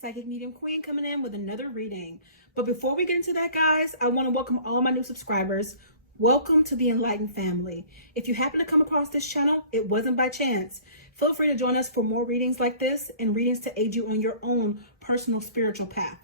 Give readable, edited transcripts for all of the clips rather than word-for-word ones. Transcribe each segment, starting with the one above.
Psychic Medium Queen coming in with another reading. But before we get into that, guys, I want to welcome all my new subscribers. Welcome to the Enlightened family. If you happen to come across this channel, it wasn't by chance. Feel free to join us for more readings like this and readings to aid you on your own personal spiritual path.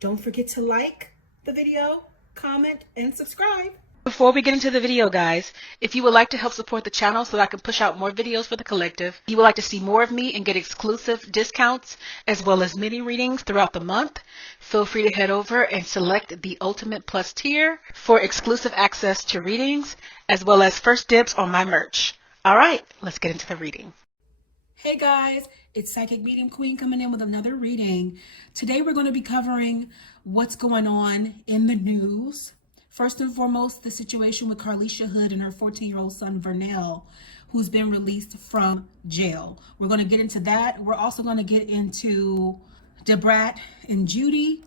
Don't forget to like the video, comment, and subscribe. Before we get into the video, guys, if you would like to help support the channel so that I can push out more videos for the collective, you would like to see more of me and get exclusive discounts as well as mini readings throughout the month, feel free to head over and select the Ultimate Plus tier for exclusive access to readings as well as first dibs on my merch. All right, let's get into the reading. Hey guys, it's Psychic Medium Queen coming in with another reading. Today we're going to be covering what's going on in the news. First and foremost, the situation with Carlisha Hood and her 14-year-old son, Vernell, who's been released from jail. We're going to get into that. We're also going to get into Brat and Judy.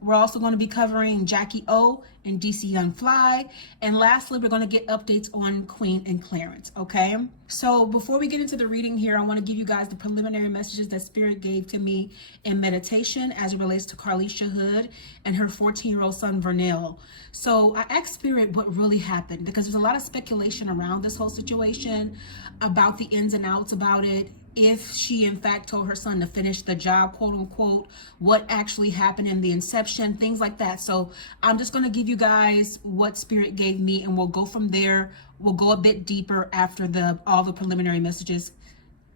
We're also going to be covering Jackie O and DC Young Fly. And lastly, we're going to get updates on Queen and Clarence, okay? So before we get into the reading here, I want to give you guys the preliminary messages that Spirit gave to me in meditation as it relates to Carlisha Hood and her 14-year-old son, Vernell. So I asked Spirit what really happened because there's a lot of speculation around this whole situation about the ins and outs about it. If she in fact told her son to finish the job, quote unquote, what actually happened in the inception, things like that. So I'm just going to give you guys what Spirit gave me and we'll go from there. We'll go a bit deeper after all the preliminary messages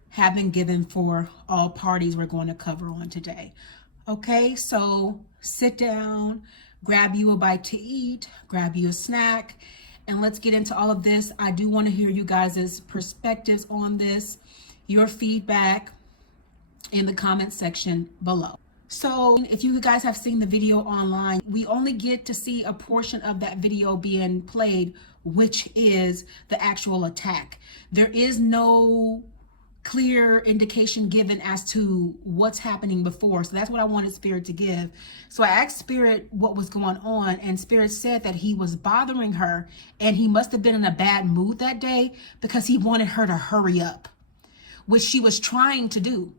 have been given for all parties we're going to cover on today. Okay, so sit down, grab you a bite to eat, grab you a snack, and let's get into all of this. I do want to hear you guys' perspectives on this, your feedback in the comment section below. So if you guys have seen the video online, we only get to see a portion of that video being played, which is the actual attack. There is no clear indication given as to what's happening before. So that's what I wanted Spirit to give. So I asked Spirit what was going on, and Spirit said that he was bothering her and he must have been in a bad mood that day because he wanted her to hurry up, which she was trying to do.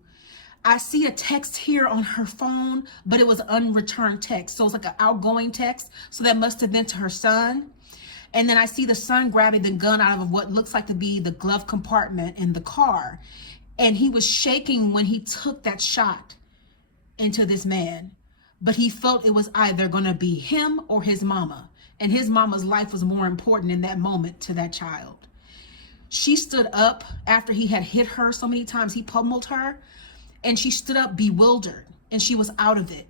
I see a text here on her phone, but it was unreturned text. So it's like an outgoing text. So that must have been to her son. And then I see the son grabbing the gun out of what looks like to be the glove compartment in the car. And he was shaking when he took that shot into this man. But he felt it was either going to be him or his mama. And his mama's life was more important in that moment to that child. She stood up after he had hit her so many times. He pummeled her. And she stood up bewildered and she was out of it.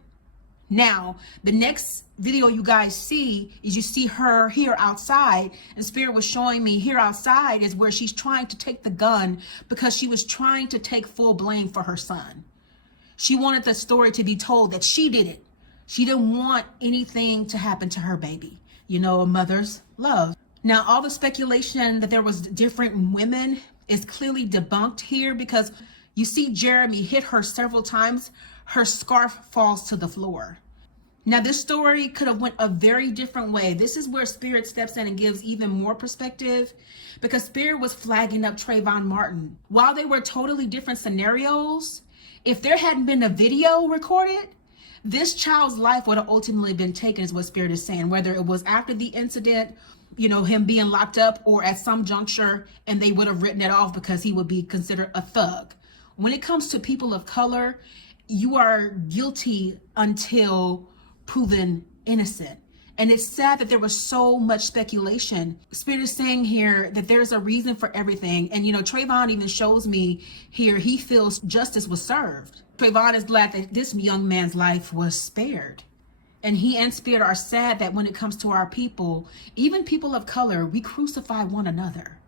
Now, the next video you guys see is you see her here outside, and Spirit was showing me here outside is where she's trying to take the gun because she was trying to take full blame for her son. She wanted the story to be told that she did it. She didn't want anything to happen to her baby. You know, a mother's love. Now, all the speculation that there was different women is clearly debunked here because you see Jeremy hit her several times. Her scarf falls to the floor. Now, this story could have went a very different way. This is where Spirit steps in and gives even more perspective because Spirit was flagging up Trayvon Martin. While they were totally different scenarios, if there hadn't been a video recorded, this child's life would have ultimately been taken, is what Spirit is saying, whether it was after the incident, you know, him being locked up, or at some juncture, and they would have written it off because he would be considered a thug. When it comes to people of color, you are guilty until proven innocent. And it's sad that there was so much speculation. Spirit is saying here that there's a reason for everything. And, you know, Trayvon even shows me here he feels justice was served. Trayvon is glad that this young man's life was spared. And he and Spirit are sad that when it comes to our people, even people of color, we crucify one another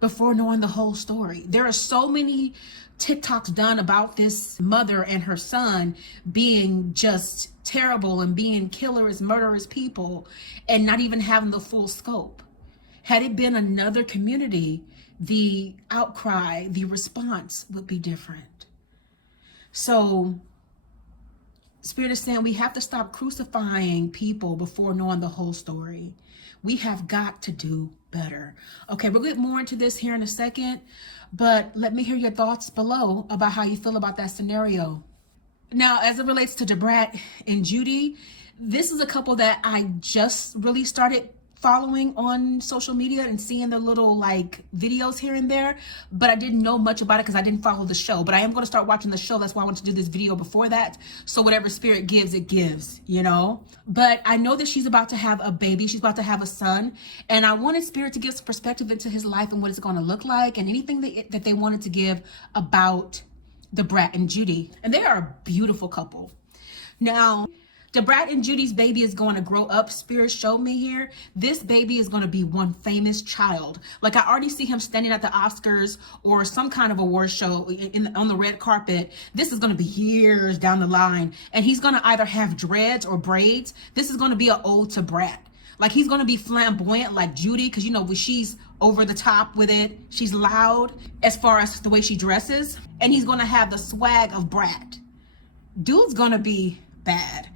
before knowing the whole story. There are so many TikToks done about this mother and her son being just terrible and being killers, murderous people, and not even having the full scope. Had it been another community, the outcry, the response would be different. So Spirit is saying we have to stop crucifying people before knowing the whole story. We have got to do better. Okay, we'll get more into this here in a second, but let me hear your thoughts below about how you feel about that scenario. Now, as it relates to Brat and Judy, this is a couple that I just really started following on social media and seeing the little like videos here and there, but I didn't know much about it because I didn't follow the show. But I am going to start watching the show. That's why I want to do this video before that. So whatever spirit gives, it gives, you know. But I know that she's about to have a baby. She's about to have a son. And I wanted spirit to give some perspective into his life and what it's going to look like and anything that they wanted to give about the Brat and Judy. And they are a beautiful couple. Now, the Brat and Judy's baby is going to grow up. Spirit showed me here. This baby is going to be one famous child. Like I already see him standing at the Oscars or some kind of award show on the red carpet. This is going to be years down the line. And he's going to either have dreads or braids. This is going to be an ode to Brat. Like he's going to be flamboyant like Judy. Because, you know, when she's over the top with it, she's loud as far as the way she dresses. And he's going to have the swag of Brat. Dude's going to be bad.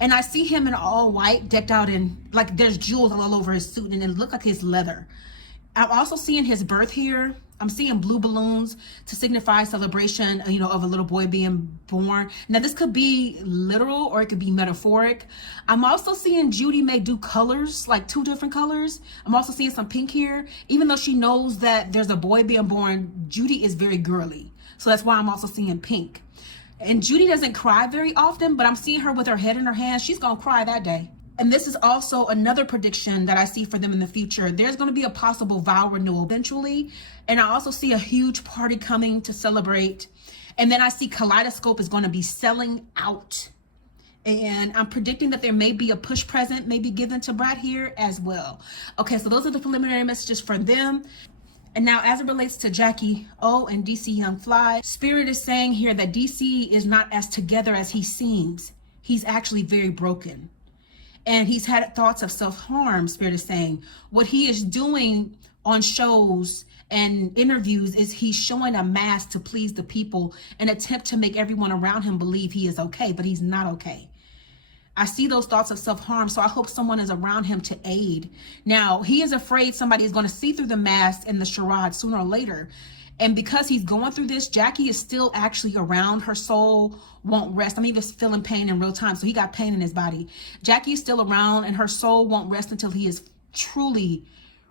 And I see him in all white, decked out in, like there's jewels all over his suit and it look like his leather. I'm also seeing his birth here. I'm seeing blue balloons to signify celebration, you know, of a little boy being born. Now this could be literal or it could be metaphoric. I'm also seeing Judy may do colors, like 2 different colors. I'm also seeing some pink here. Even though she knows that there's a boy being born, Judy is very girly. So that's why I'm also seeing pink. And Judy doesn't cry very often, but I'm seeing her with her head in her hands. She's going to cry that day. And this is also another prediction that I see for them in the future. There's going to be a possible vow renewal eventually. And I also see a huge party coming to celebrate. And then I see Kaleidoscope is going to be selling out. And I'm predicting that there may be a push present maybe given to Brat here as well. Okay, so those are the preliminary messages for them. And now as it relates to Jackie O and DC Young Fly, Spirit is saying here that DC is not as together as he seems. He's actually very broken. And he's had thoughts of self-harm, Spirit is saying. What he is doing on shows and interviews is he's showing a mask to please the people, an attempt to make everyone around him believe he is okay, but he's not okay. I see those thoughts of self-harm, so I hope someone is around him to aid. Now, he is afraid somebody is going to see through the mask and the charade sooner or later. And because he's going through this, Jackie is still actually around. Her soul won't rest. I'm even feeling pain in real time, so he got pain in his body. Jackie is still around, and her soul won't rest until he is truly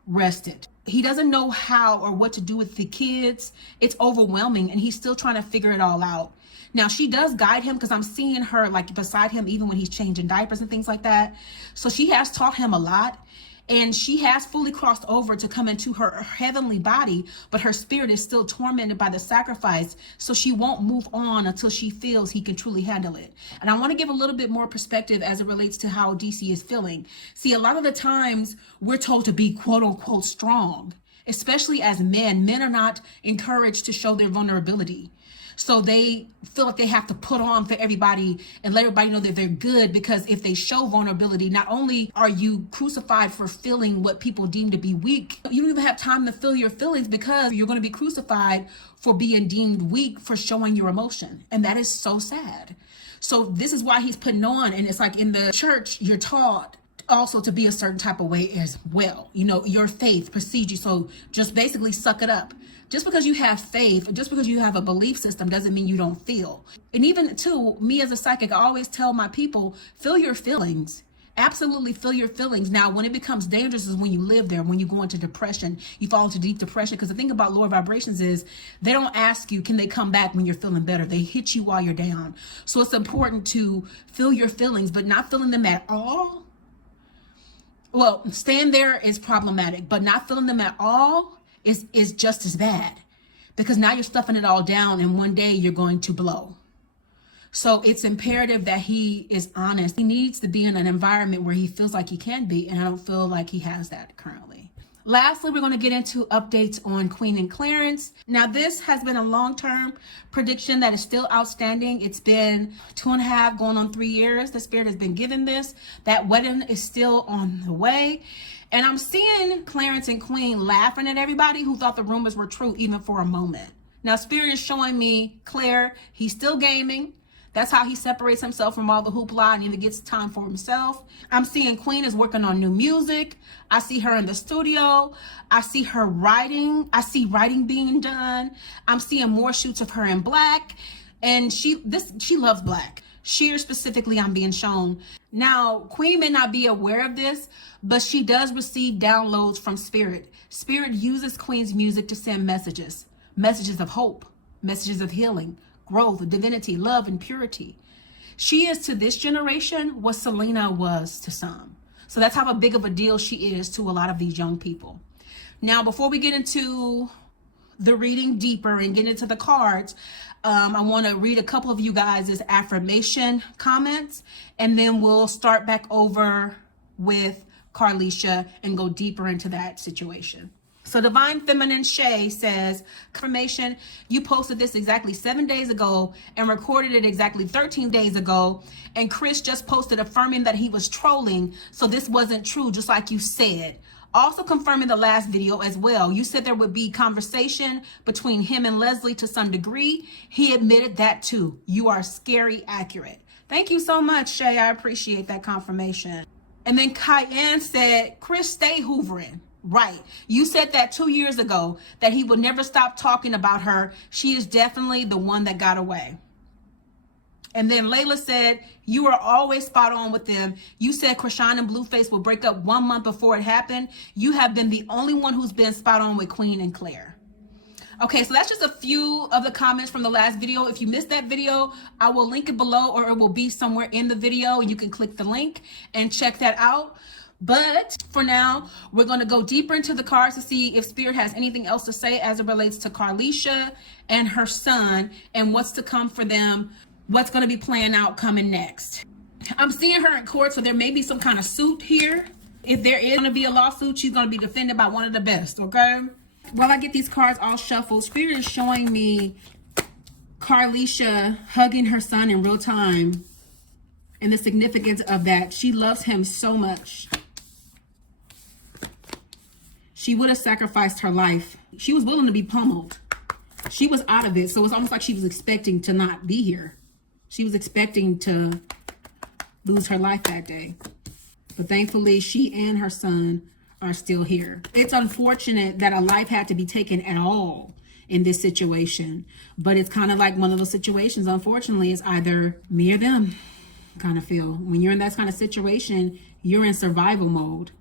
rested. He doesn't know how or what to do with the kids. It's overwhelming, and he's still trying to figure it all out. Now, she does guide him because I'm seeing her like beside him even when he's changing diapers and things like that. So she has taught him a lot, and she has fully crossed over to come into her heavenly body, but her spirit is still tormented by the sacrifice. So she won't move on until she feels he can truly handle it. And I want to give a little bit more perspective as it relates to how DC is feeling. See, a lot of the times we're told to be quote unquote strong, especially as men. Men are not encouraged to show their vulnerability. So they feel like they have to put on for everybody and let everybody know that they're good, because if they show vulnerability, not only are you crucified for feeling what people deem to be weak, you don't even have time to feel your feelings because you're going to be crucified for being deemed weak for showing your emotion. And that is so sad. So this is why he's putting on, and it's like in the church, you're taught also to be a certain type of way as well. You know, your faith precedes you. So just basically suck it up. Just because you have faith, just because you have a belief system doesn't mean you don't feel. And even too, me as a psychic, I always tell my people, feel your feelings. Absolutely feel your feelings. Now, when it becomes dangerous is when you live there, when you go into depression, you fall into deep depression. Because the thing about lower vibrations is they don't ask you, can they come back when you're feeling better? They hit you while you're down. So it's important to feel your feelings, but not feeling them at all. Well, staying there is problematic, but not feeling them at all is just as bad, because now you're stuffing it all down and one day you're going to blow. So it's imperative that he is honest. He needs to be in an environment where he feels like he can be, and I don't feel like he has that currently. Lastly, we're going to get into updates on Queen and Clarence. Now, this has been a long-term prediction that is still outstanding. It's been 2.5 going on 3 years. The spirit has been given this. That wedding is still on the way. And I'm seeing Clarence and Queen laughing at everybody who thought the rumors were true even for a moment. Now, spirit is showing me Claire, he's still gaming. That's how he separates himself from all the hoopla and even gets time for himself. I'm seeing Queen is working on new music. I see her in the studio. I see her writing. I see writing being done. I'm seeing more shoots of her in black. And she loves black. Sheer specifically, I'm being shown. Now, Queen may not be aware of this, but she does receive downloads from Spirit. Spirit uses Queen's music to send messages. Messages of hope, messages of healing, growth, divinity, love, and purity. She is to this generation what Selena was to some. So that's how big of a deal she is to a lot of these young people. Now, before we get into the reading deeper and get into the cards, I want to read a couple of you guys' affirmation comments, and then we'll start back over with Carlisha and go deeper into that situation. So Divine Feminine Shay says, confirmation, you posted this exactly 7 days ago and recorded it exactly 13 days ago. And Chris just posted affirming that he was trolling. So this wasn't true, just like you said. Also confirming the last video as well. You said there would be conversation between him and Leslie to some degree. He admitted that too. You are scary accurate. Thank you so much, Shay. I appreciate that confirmation. And then Cayenne said, Chris, stay hoovering. Right. You said that 2 years ago, that he would never stop talking about her. She is definitely the one that got away. And then Layla said, you are always spot on with them. You said Krishan and Blueface will break up 1 month before it happened. You have been the only one who's been spot on with Queen and Claire. Okay, so that's just a few of the comments from the last video. If you missed that video, I will link it below, or it will be somewhere in the video. You can click the link and check that out. But for now, we're going to go deeper into the cards to see if Spirit has anything else to say as it relates to Carlisha and her son and what's to come for them, what's going to be playing out coming next. I'm seeing her in court, so there may be some kind of suit here. If there is going to be a lawsuit, she's going to be defended by one of the best, okay? While I get these cards all shuffled, Spirit is showing me Carlisha hugging her son in real time and the significance of that. She loves him so much. She would have sacrificed her life. She was willing to be pummeled. She was out of it. So it's almost like she was expecting to not be here. She was expecting to lose her life that day. But thankfully, she and her son are still here. It's unfortunate that a life had to be taken at all in this situation. But it's kind of like one of those situations, unfortunately, it's either me or them kind of feel. When you're in that kind of situation, you're in survival mode.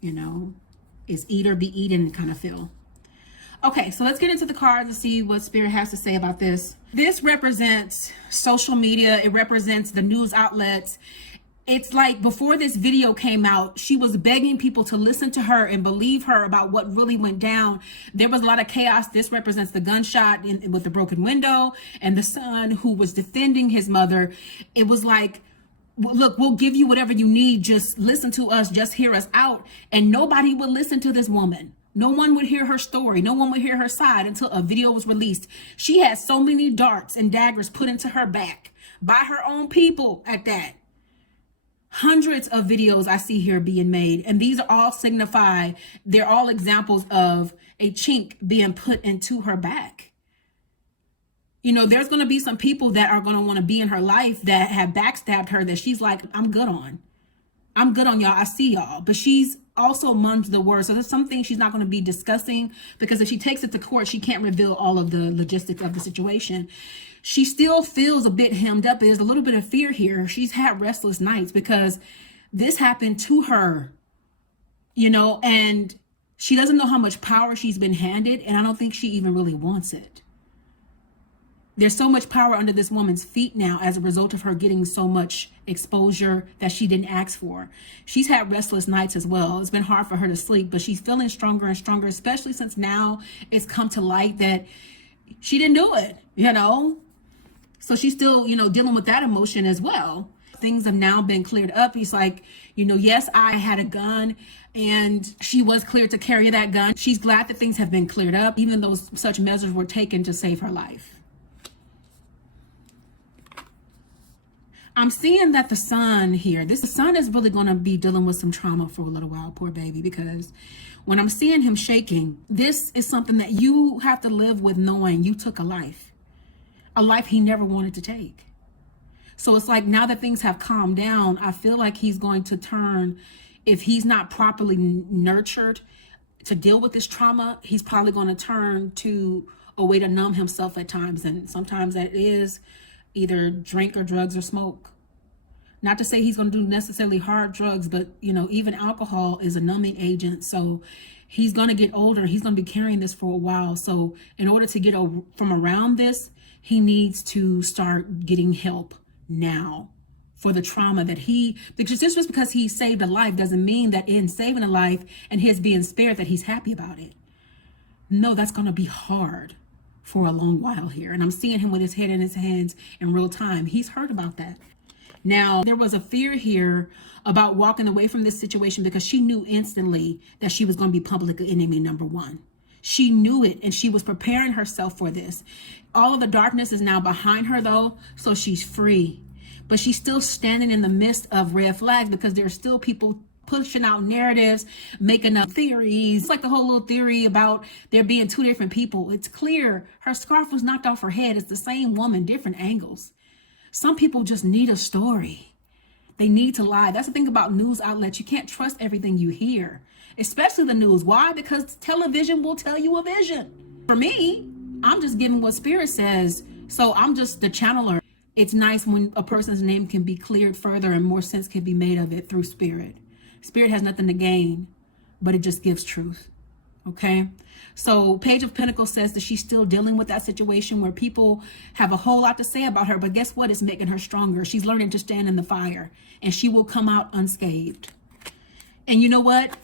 You know, it's eat or be eaten kind of feel. Okay, so let's get into the cards and see what Spirit has to say about this. This represents social media. It represents the news outlets. It's like before this video came out, she was begging people to listen to her and believe her about what really went down. There was a lot of chaos. This represents the gunshot with the broken window and the son who was defending his mother. It was like, look, we'll give you whatever you need. Just listen to us. Just hear us out. And nobody would listen to this woman. No one would hear her story. No one would hear her side until a video was released. She had so many darts and daggers put into her back by her own people at that. Hundreds of videos I see here being made. And these are all signify, they're all examples of a chink being put into her back. You know, there's going to be some people that are going to want to be in her life that have backstabbed her that she's like, I'm good on. I'm good on y'all. I see y'all. But she's also mum's the word. So there's some things she's not going to be discussing, because if she takes it to court, she can't reveal all of the logistics of the situation. She still feels a bit hemmed up. There's a little bit of fear here. She's had restless nights because this happened to her, you know, and she doesn't know how much power she's been handed. And I don't think she even really wants it. There's so much power under this woman's feet now as a result of her getting so much exposure that she didn't ask for. She's had restless nights as well. It's been hard for her to sleep, but she's feeling stronger and stronger, especially since now it's come to light that she didn't do it, you know? So she's still, you know, dealing with that emotion as well. Things have now been cleared up. He's like, you know, yes, I had a gun and she was cleared to carry that gun. She's glad that things have been cleared up, even though such measures were taken to save her life. I'm seeing that the son here, the son is really going to be dealing with some trauma for a little while, poor baby, because when I'm seeing him shaking, this is something that you have to live with, knowing you took a life he never wanted to take. So it's like now that things have calmed down, I feel like he's going to turn, if he's not properly nurtured to deal with this trauma, he's probably going to turn to a way to numb himself at times. And sometimes that is either drink or drugs or smoke. Not to say he's going to do necessarily hard drugs, but even alcohol is a numbing agent. So he's going to get older. He's going to be carrying this for a while. So in order to get from around this, he needs to start getting help now for the trauma that because just because he saved a life doesn't mean that in saving a life and his being spared that he's happy about it. No, that's going to be hard for a long while here. And I'm seeing him with his head in his hands in real time. He's hurt about that. Now, there was a fear here about walking away from this situation because she knew instantly that she was going to be public enemy number one. She knew it, and she was preparing herself for this. All of the darkness is now behind her, though, so she's free. But she's still standing in the midst of red flags because there are still people pushing out narratives, making up theories. It's like the whole little theory about there being two different people. It's clear her scarf was knocked off her head. It's the same woman, different angles. Some people just need a story. They need to lie. That's the thing about news outlets. You can't trust everything you hear, especially the news. Why? Because television will tell you a vision. For me, I'm just giving what Spirit says. So I'm just the channeler. It's nice when a person's name can be cleared further and more sense can be made of it through Spirit. Spirit has nothing to gain, but it just gives truth. Okay. So Page of Pentacles says that she's still dealing with that situation where people have a whole lot to say about her, but guess what? It's making her stronger. She's learning to stand in the fire and she will come out unscathed. And you know what?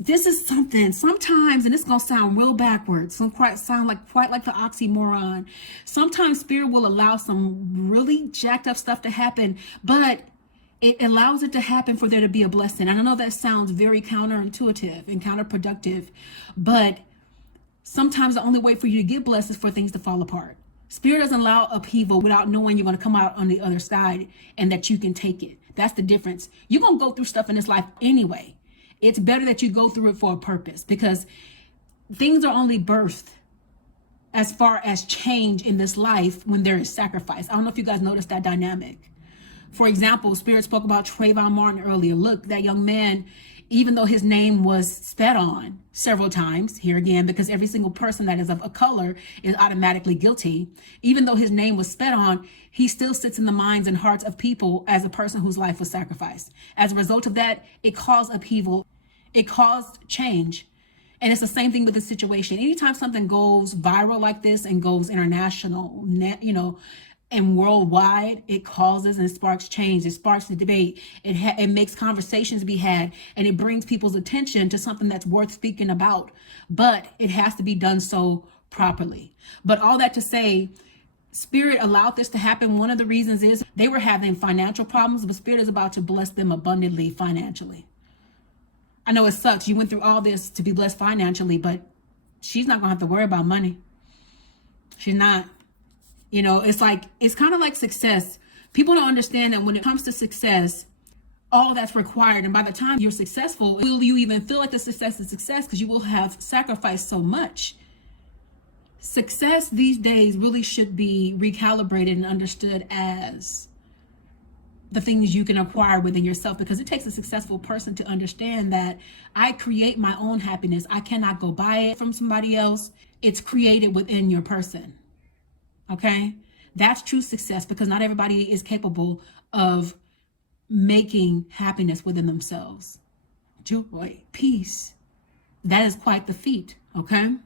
This is something sometimes, and it's going to sound real backwards. Quite like the oxymoron. Sometimes Spirit will allow some really jacked up stuff to happen, but it allows it to happen for there to be a blessing. And I know that sounds very counterintuitive and counterproductive, but sometimes the only way for you to get blessed is for things to fall apart. Spirit doesn't allow upheaval without knowing you're going to come out on the other side and that you can take it. That's the difference. You're going to go through stuff in this life anyway. It's better that you go through it for a purpose because things are only birthed as far as change in this life when there is sacrifice. I don't know if you guys noticed that dynamic. For example, Spirit spoke about Trayvon Martin earlier. Look, that young man, even though his name was spat on several times, here again, because every single person that is of a color is automatically guilty. Even though his name was spat on, he still sits in the minds and hearts of people as a person whose life was sacrificed. As a result of that, it caused upheaval. It caused change. And it's the same thing with the situation. Anytime something goes viral like this and goes international, and worldwide, it causes and sparks change. It sparks the debate. It makes conversations be had, and it brings people's attention to something that's worth speaking about. But it has to be done so properly. But all that to say, Spirit allowed this to happen. One of the reasons is they were having financial problems, but Spirit is about to bless them abundantly financially. I know it sucks. You went through all this to be blessed financially, but she's not going to have to worry about money. She's not. It's kind of like success. People don't understand that when it comes to success, all that's required. And by the time you're successful, will you even feel like the success is success? Because you will have sacrificed so much. Success these days really should be recalibrated and understood as the things you can acquire within yourself, because it takes a successful person to understand that I create my own happiness. I cannot go buy it from somebody else. It's created within your person. Okay, that's true success, because not everybody is capable of making happiness within themselves. Joy, peace. That is quite the feat. Okay,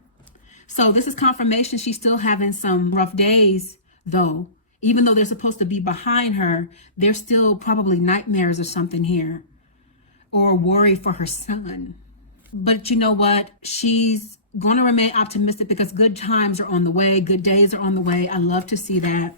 so this is confirmation she's still having some rough days, though. Even though they're supposed to be behind her, there's still probably nightmares or something here, or worry for her son. But you know what? She's going to remain optimistic because good times are on the way. Good days are on the way. I love to see that.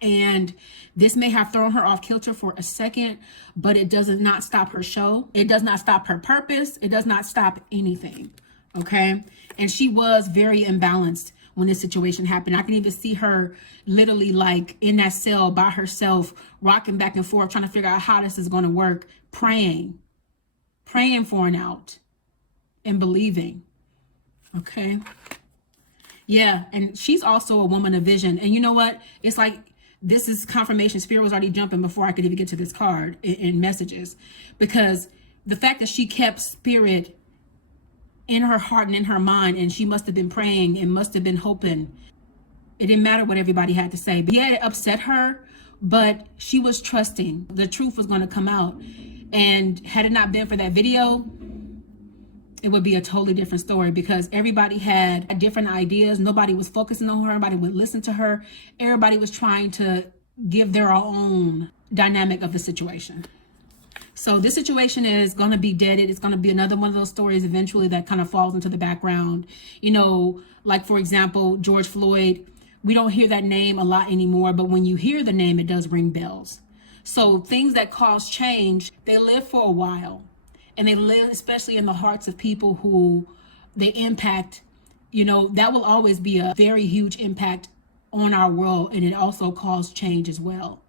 And this may have thrown her off kilter for a second, but it does not stop her show. It does not stop her purpose. It does not stop anything. Okay. And she was very imbalanced when this situation happened. I can even see her literally like in that cell by herself, rocking back and forth, trying to figure out how this is going to work, praying for an out and believing. Okay. Yeah. And she's also a woman of vision. And you know what? It's like, this is confirmation. Spirit was already jumping before I could even get to this card in messages, because the fact that she kept Spirit in her heart and in her mind, and she must have been praying and must have been hoping. It didn't matter what everybody had to say. But yeah, it upset her, but she was trusting the truth was going to come out. And had it not been for that video, it would be a totally different story, because everybody had different ideas. Nobody was focusing on her. Nobody would listen to her. Everybody was trying to give their own dynamic of the situation. So this situation is going to be deaded. It's going to be another one of those stories eventually that kind of falls into the background. You know, like, for example, George Floyd, we don't hear that name a lot anymore, but when you hear the name, it does ring bells. So things that cause change, they live for a while, and they live especially in the hearts of people who they impact. You know, that will always be a very huge impact on our world, and it also causes change as well.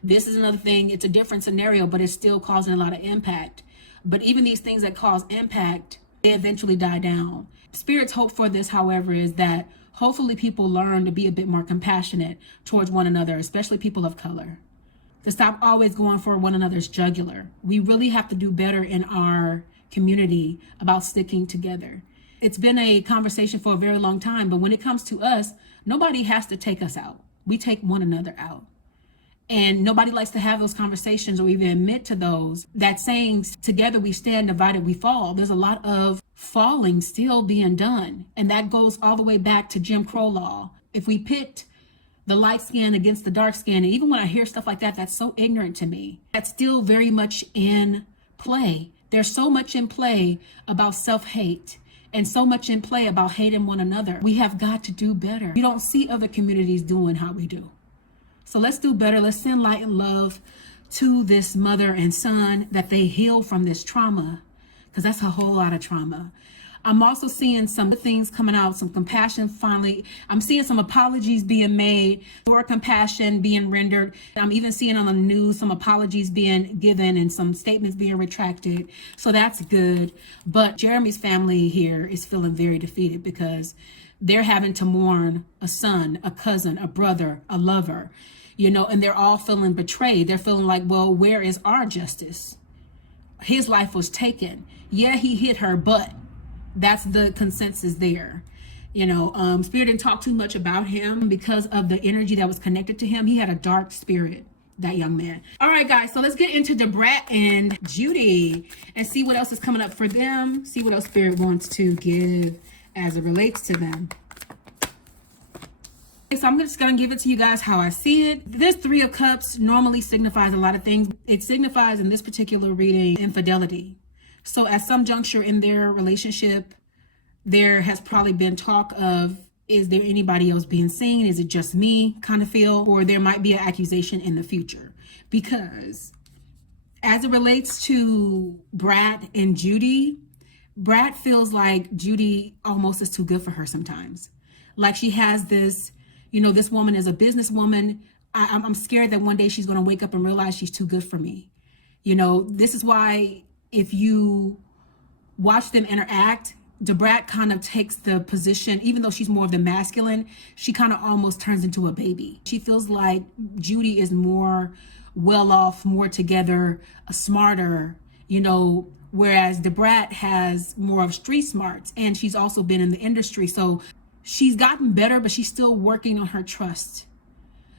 This is another thing. It's a different scenario, but it's still causing a lot of impact. But even these things that cause impact, they eventually die down. Spirit's hope for this, however, is that hopefully people learn to be a bit more compassionate towards one another, especially people of color, to stop always going for one another's jugular. We really have to do better in our community about sticking together. It's been a conversation for a very long time, but when it comes to us, nobody has to take us out. We take one another out. And nobody likes to have those conversations or even admit to those. That saying, together we stand, divided we fall. There's a lot of falling still being done. And that goes all the way back to Jim Crow law. If we pit the light skin against the dark skin, and even when I hear stuff like that, that's so ignorant to me. That's still very much in play. There's so much in play about self-hate, and so much in play about hating one another. We have got to do better. We don't see other communities doing how we do. So let's do better. Let's send light and love to this mother and son, that they heal from this trauma, because that's a whole lot of trauma. I'm also seeing some things coming out, some compassion finally. I'm seeing some apologies being made, more compassion being rendered. I'm even seeing on the news some apologies being given and some statements being retracted. So that's good. But Jeremy's family here is feeling very defeated, because they're having to mourn a son, a cousin, a brother, a lover, you know, and they're all feeling betrayed. They're feeling like, well, where is our justice? His life was taken. Yeah, he hit her, but that's the consensus there. You know, Spirit didn't talk too much about him because of the energy that was connected to him. He had a dark spirit, that young man. All right, guys, so let's get into Brat and Judy and see what else is coming up for them. See what else Spirit wants to give as it relates to them. So I'm just going to give it to you guys how I see it. This Three of Cups normally signifies a lot of things. It signifies in this particular reading infidelity. So at some juncture in their relationship, there has probably been talk of, is there anybody else being seen? Is it just me kind of feel? Or there might be an accusation in the future. Because as it relates to Brat and Judy, Brat feels like Judy almost is too good for her sometimes. Like she has this, you know, this woman is a businesswoman. I'm scared that one day she's going to wake up and realize she's too good for me. You know, this is why if you watch them interact, Brat kind of takes the position, even though she's more of the masculine, she kind of almost turns into a baby. She feels like Judy is more well off, more together, smarter, you know, whereas Brat has more of street smarts, and she's also been in the industry. So she's gotten better, but she's still working on her trust.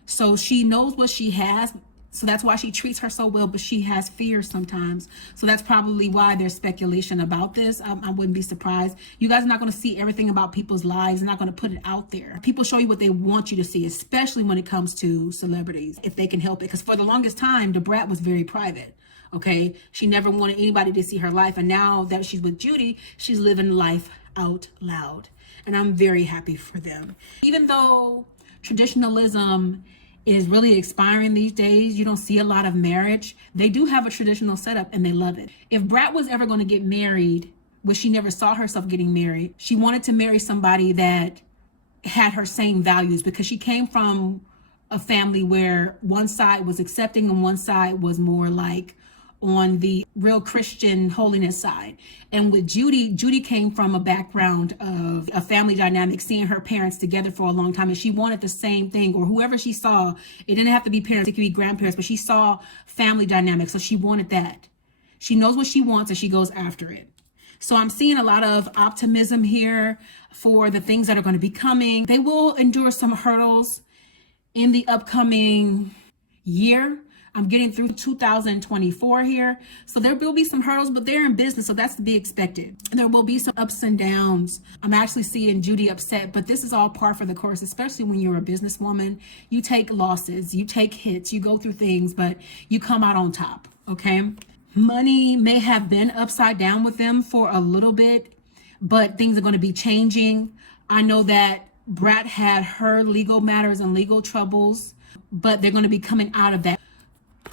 So she knows what she has. So that's why she treats her so well, but she has fear sometimes. So that's probably why there's speculation about this. I wouldn't be surprised. You guys are not going to see everything about people's lives. They're not going to put it out there. People show you what they want you to see, especially when it comes to celebrities, if they can help it. Because for the longest time, Brat was very private. Okay, she never wanted anybody to see her life. And now that she's with Judy, she's living life out loud. And I'm very happy for them. Even though traditionalism is really expiring these days, you don't see a lot of marriage, they do have a traditional setup and they love it. If Brat was ever going to get married, which she never saw herself getting married, she wanted to marry somebody that had her same values, because she came from a family where one side was accepting and one side was more like on the real Christian holiness side. And with Judy, Judy came from a background of a family dynamic, seeing her parents together for a long time, and she wanted the same thing, or whoever she saw. It didn't have to be parents, it could be grandparents, but she saw family dynamics, so she wanted that. She knows what she wants and she goes after it. So I'm seeing a lot of optimism here for the things that are going to be coming. They will endure some hurdles in the upcoming year. I'm getting through 2024 here. So there will be some hurdles, but they're in business, so that's to be expected. And there will be some ups and downs. I'm actually seeing Judy upset, but this is all par for the course, especially when you're a businesswoman. You take losses, you take hits, you go through things, but you come out on top, okay? Money may have been upside down with them for a little bit, but things are going to be changing. I know that Brat had her legal matters and legal troubles, but they're going to be coming out of that.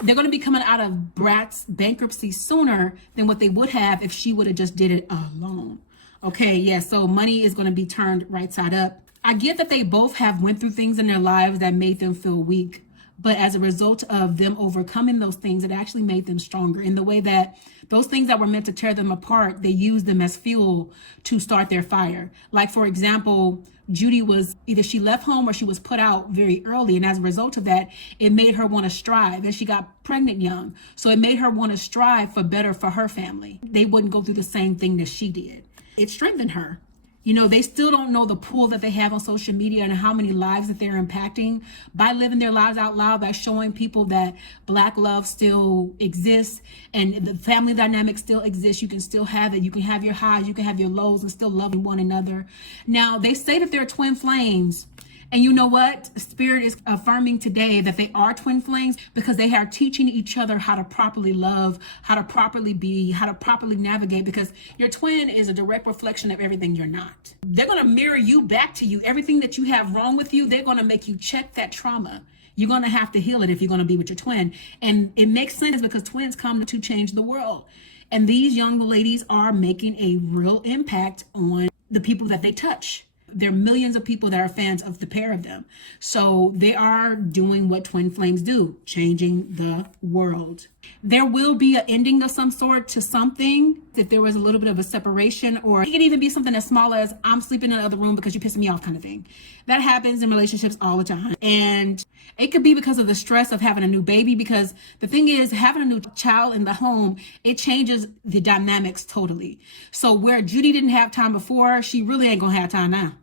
They're going to be coming out of Brat's bankruptcy sooner than what they would have if she would have just did it alone. Okay, yeah, so money is going to be turned right side up. I get that they both have went through things in their lives that made them feel weak, but as a result of them overcoming those things, it actually made them stronger in the way that those things that were meant to tear them apart, they used them as fuel to start their fire. Like, for example, Judy was either she left home or she was put out very early. And as a result of that, it made her want to strive. And she got pregnant young. So it made her want to strive for better for her family. They wouldn't go through the same thing that she did. It strengthened her. You know, they still don't know the pull that they have on social media and how many lives that they're impacting by living their lives out loud, by showing people that Black love still exists and the family dynamic still exists. You can still have it. You can have your highs, you can have your lows and still loving one another. Now, they say that they're twin flames. And you know what? Spirit is affirming today that they are twin flames because they are teaching each other how to properly love, how to properly be, how to properly navigate, because your twin is a direct reflection of everything you're not. They're going to mirror you back to you. Everything that you have wrong with you, they're going to make you check that trauma. You're going to have to heal it if you're going to be with your twin. And it makes sense because twins come to change the world. And these young ladies are making a real impact on the people that they touch. There are millions of people that are fans of the pair of them. So they are doing what twin flames do, changing the world. There will be an ending of some sort to something. If there was a little bit of a separation, or it can even be something as small as I'm sleeping in another room because you're pissing me off kind of thing. That happens in relationships all the time. And it could be because of the stress of having a new baby, because the thing is, having a new child in the home, it changes the dynamics totally. So where Judy didn't have time before, she really ain't gonna have time now.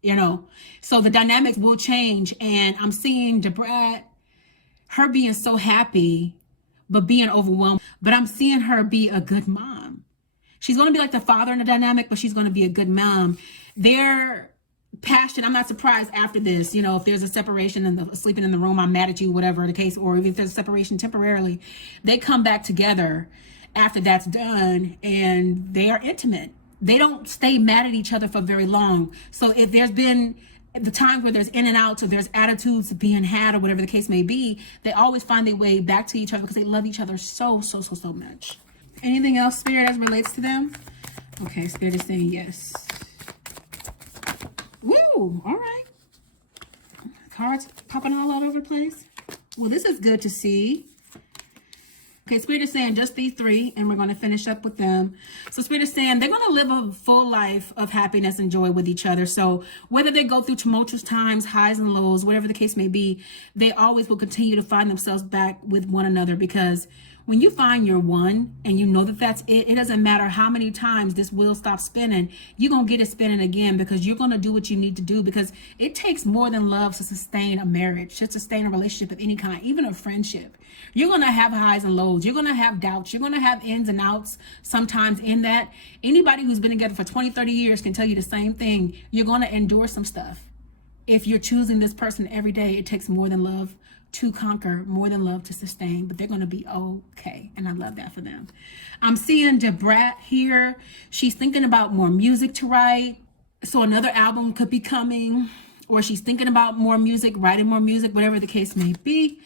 You know, so the dynamics will change. And I'm seeing Brat, her being so happy, but being overwhelmed. But I'm seeing her be a good mom. She's going to be like the father in the dynamic, but she's going to be a good mom. They're passionate. I'm not surprised after this, you know, if there's a separation and the sleeping in the room, I'm mad at you, whatever the case, or if there's a separation temporarily, they come back together after that's done and they are intimate. They don't stay mad at each other for very long. So if there's been the times where there's in and outs or there's attitudes being had or whatever the case may be, they always find their way back to each other because they love each other so much. Anything else, Spirit, as relates to them? Okay, Spirit is saying yes. Woo, all right. Cards popping all over the place. Well, this is good to see. Okay, Spirit is saying just these three, and we're going to finish up with them. So Spirit is saying they're going to live a full life of happiness and joy with each other. So whether they go through tumultuous times, highs and lows, whatever the case may be, they always will continue to find themselves back with one another, because when you find your one and you know that that's it, it doesn't matter how many times this wheel stops spinning, you're going to get it spinning again, because you're going to do what you need to do, because it takes more than love to sustain a marriage, to sustain a relationship of any kind, even a friendship. You're going to have highs and lows. You're going to have doubts. You're going to have ins and outs sometimes in that. Anybody who's been together for 20, 30 years can tell you the same thing. You're going to endure some stuff. If you're choosing this person every day, it takes more than love to conquer, more than love to sustain, but they're going to be okay. And I love that for them. I'm seeing Brat here. She's thinking about more music to write. So another album could be coming, or she's thinking about more music, writing more music, whatever the case may be.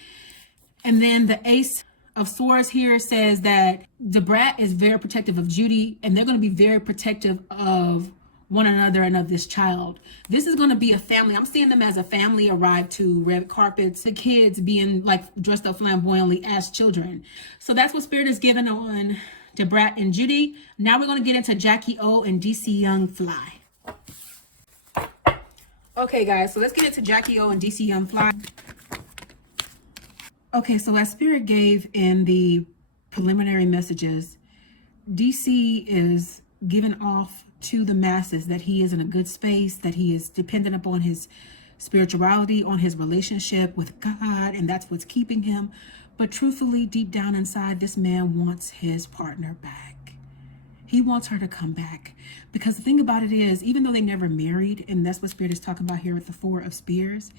And then the Ace of Swords here says that Brat is very protective of Judy, and they're going to be very protective of one another and of this child. This is going to be a family. I'm seeing them as a family arrive to red carpets, the kids being like dressed up flamboyantly as children. So that's what Spirit is giving on Brat and Judy. Now we're going to get into Jackie O and DC Young Fly. Okay, guys, so let's get into Jackie O and DC Young Fly. Okay, so as Spirit gave in the preliminary messages, DC is given off to the masses that he is in a good space, that he is dependent upon his spirituality, on his relationship with God, and that's what's keeping him. But truthfully, deep down inside, this man wants his partner back. He wants her to come back. Because the thing about it is, even though they never married, and that's what Spirit is talking about here with the Four of Spears,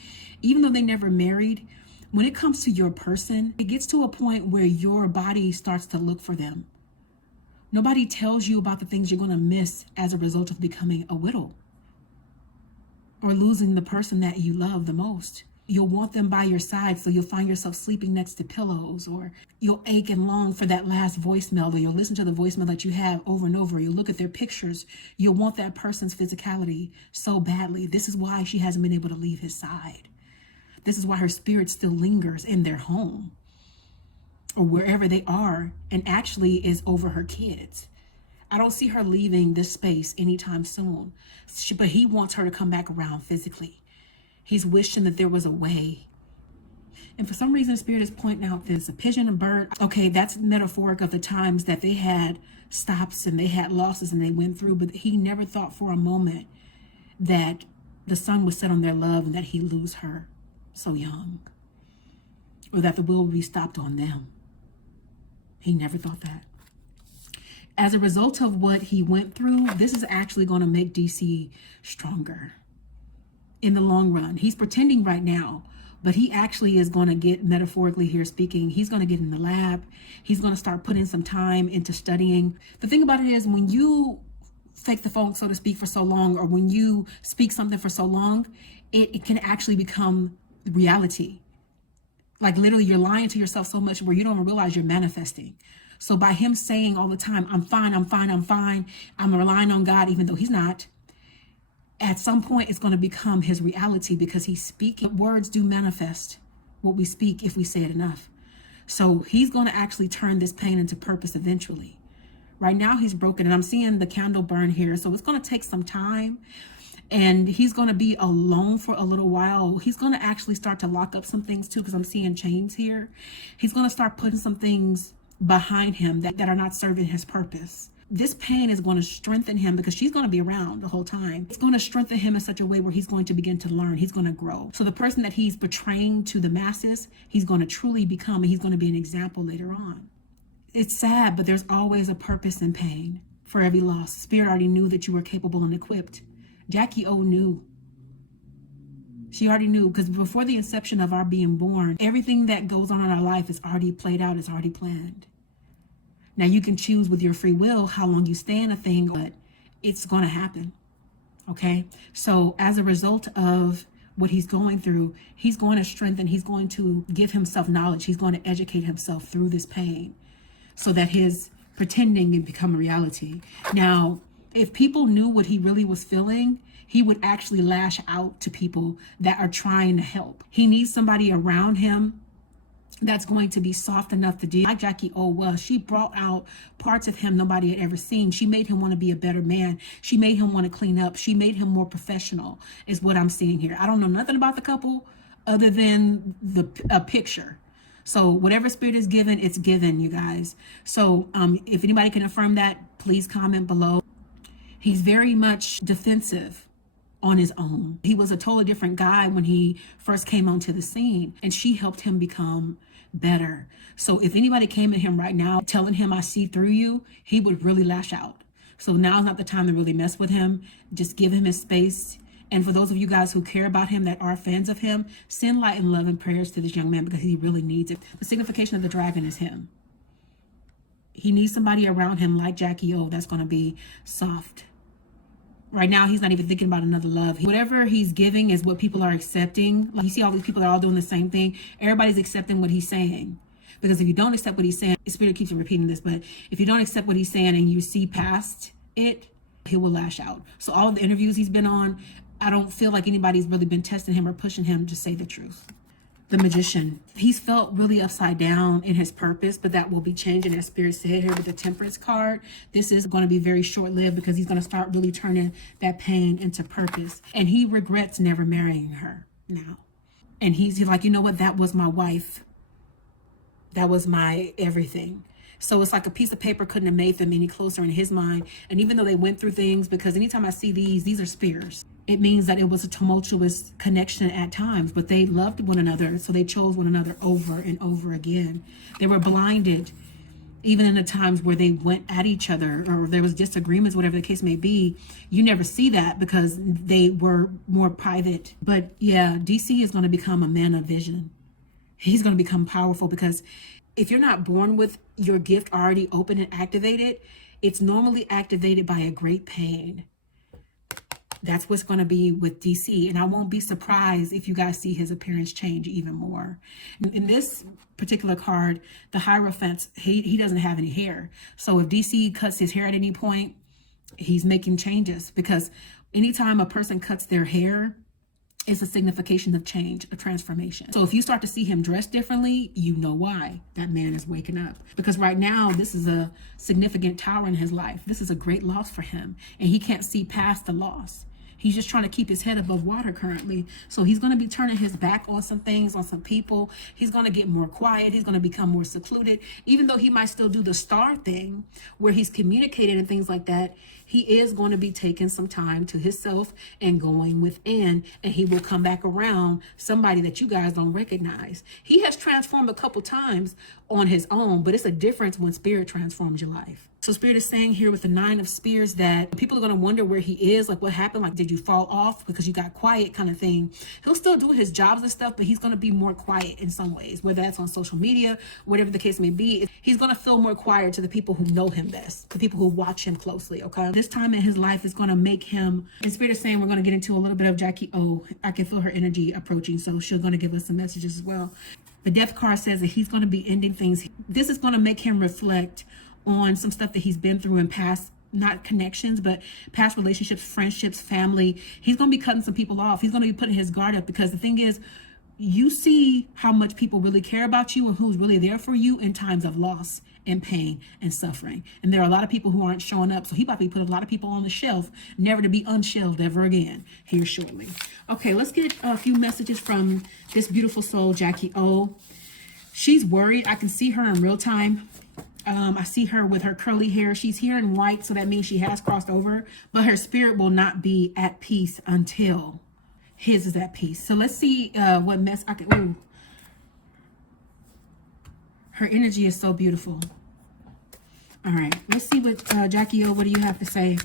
even though they never married, when it comes to your person, it gets to a point where your body starts to look for them. Nobody tells you about the things you're going to miss as a result of becoming a widow or losing the person that you love the most. You'll want them by your side, so you'll find yourself sleeping next to pillows, or you'll ache and long for that last voicemail, or you'll listen to the voicemail that you have over and over. You'll look at their pictures. You'll want that person's physicality so badly. This is why she hasn't been able to leave his side. This is why her spirit still lingers in their home or wherever they are, and actually is over her kids. I don't see her leaving this space anytime soon, but he wants her to come back around physically. He's wishing that there was a way. And for some reason, Spirit is pointing out there's a pigeon, a bird. Okay, that's metaphoric of the times that they had stops and they had losses and they went through, but he never thought for a moment that the sun would set on their love and that he'd lose her so young, or that the will would be stopped on them. He never thought that. As a result of what he went through, this is actually going to make DC stronger in the long run. He's pretending right now, but he actually is going to get, metaphorically here speaking, he's going to get in the lab. He's going to start putting some time into studying. The thing about it is, when you fake the funk, so to speak, for so long, or when you speak something for so long, it can actually become reality. Like literally, you're lying to yourself so much where you don't even realize you're manifesting. So by him saying all the time, I'm fine, I'm fine, I'm fine, I'm relying on God, even though he's not, at some point it's going to become his reality, because he's speaking. Words do manifest what we speak if we say it enough. So he's going to actually turn this pain into purpose eventually. Right now he's broken, and I'm seeing the candle burn here. So it's going to take some time, and he's going to be alone for a little while. He's going to actually start to lock up some things too, because I'm seeing chains here. He's going to start putting some things behind him that are not serving his purpose. This pain is going to strengthen him, because she's going to be around the whole time. It's going to strengthen him in such a way where he's going to begin to learn. He's going to grow. So the person that he's portraying to the masses, he's going to truly become, and he's going to be an example later on. It's sad, but there's always a purpose in pain. For every loss, Spirit already knew that you were capable and equipped. Jackie O knew. She already knew, because before the inception of our being born, everything that goes on in our life is already played out, is already planned. Now you can choose with your free will how long you stay in a thing, but it's going to happen. Okay. So as a result of what he's going through, he's going to strengthen, he's going to give himself knowledge. He's going to educate himself through this pain so that his pretending can become a reality. Now, if people knew what he really was feeling, he would actually lash out to people that are trying to help. He needs somebody around him that's going to be soft enough to deal. Like Jackie O was, she brought out parts of him nobody had ever seen. She made him want to be a better man. She made him want to clean up. She made him more professional, is what I'm seeing here. I don't know nothing about the couple other than a picture. So whatever Spirit is given, it's given, you guys. So if anybody can affirm that, please comment below. He's very much defensive on his own. He was a totally different guy when he first came onto the scene, and she helped him become better. So if anybody came at him right now telling him, I see through you, he would really lash out. So now's not the time to really mess with him. Just give him his space. And for those of you guys who care about him, that are fans of him, send light and love and prayers to this young man, because he really needs it. The signification of the dragon is him. He needs somebody around him like Jackie O that's going to be soft. Right now, he's not even thinking about another love. Whatever he's giving is what people are accepting. Like, you see all these people that are all doing the same thing. Everybody's accepting what he's saying. Because if you don't accept what he's saying, Spirit keeps repeating this, but if you don't accept what he's saying and you see past it, he will lash out. So all of the interviews he's been on, I don't feel like anybody's really been testing him or pushing him to say the truth. The Magician. He's felt really upside down in his purpose, but that will be changing, as Spirit said here with the Temperance card. This is going to be very short-lived, because he's going to start really turning that pain into purpose. And he regrets never marrying her now. And he's like, you know what? That was my wife. That was my everything. So it's like a piece of paper couldn't have made them any closer in his mind. And even though they went through things, because anytime I see these are spears. It means that it was a tumultuous connection at times, but they loved one another. So they chose one another over and over again. They were blinded, even in the times where they went at each other or there was disagreements, whatever the case may be. You never see that because they were more private. But yeah, DC is going to become a man of vision. He's going to become powerful, because if you're not born with your gift already open and activated, it's normally activated by a great pain. That's what's going to be with DC. And I won't be surprised if you guys see his appearance change even more. In this particular card, the Hierophant, he doesn't have any hair. So if DC cuts his hair at any point, he's making changes, because anytime a person cuts their hair, it's a signification of change, a transformation. So if you start to see him dress differently, you know why. That man is waking up. Because right now, this is a significant tower in his life. This is a great loss for him. And he can't see past the loss. He's just trying to keep his head above water currently. So he's going to be turning his back on some things, on some people. He's going to get more quiet. He's going to become more secluded. Even though he might still do the star thing where he's communicating and things like that, he is going to be taking some time to himself and going within, and he will come back around somebody that you guys don't recognize. He has transformed a couple times on his own, but it's a difference when Spirit transforms your life. So Spirit is saying here with the 9 of Spears that people are going to wonder where he is, like what happened, like did you fall off because you got quiet kind of thing. He'll still do his jobs and stuff, but he's going to be more quiet in some ways, whether that's on social media, whatever the case may be. He's going to feel more quiet to the people who know him best, the people who watch him closely, okay? This time in his life is going to make him, and Spirit is saying we're going to get into a little bit of Jackie O. I can feel her energy approaching, so she's going to give us some messages as well. The Death card says that he's going to be ending things. This is going to make him reflect on some stuff that he's been through in past, not connections, but past relationships, friendships, family. He's going to be cutting some people off. He's going to be putting his guard up, because the thing is, you see how much people really care about you and who's really there for you in times of loss and pain and suffering. And there are a lot of people who aren't showing up. So he probably put a lot of people on the shelf, never to be unshelved ever again, here shortly. Okay, let's get a few messages from this beautiful soul, Jackie O. She's worried. I can see her in real time. I see her with her curly hair. She's here in white, so that means she has crossed over, but her spirit will not be at peace until his is at peace. So let's see what mess I can. Ooh. Her energy is so beautiful. All right, let's see what Jackie O, what do you have to say?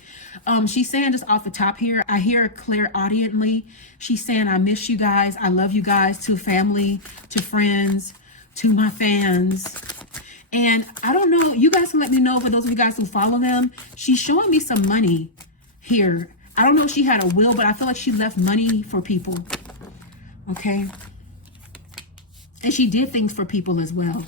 She's saying just off the top here, I hear her clairaudiently. She's saying, I miss you guys. I love you guys, to family, to friends, to my fans. And I don't know, you guys can let me know, for those of you guys who follow them, she's showing me some money here. I don't know if she had a will, but I feel like she left money for people. Okay. And she did things for people as well.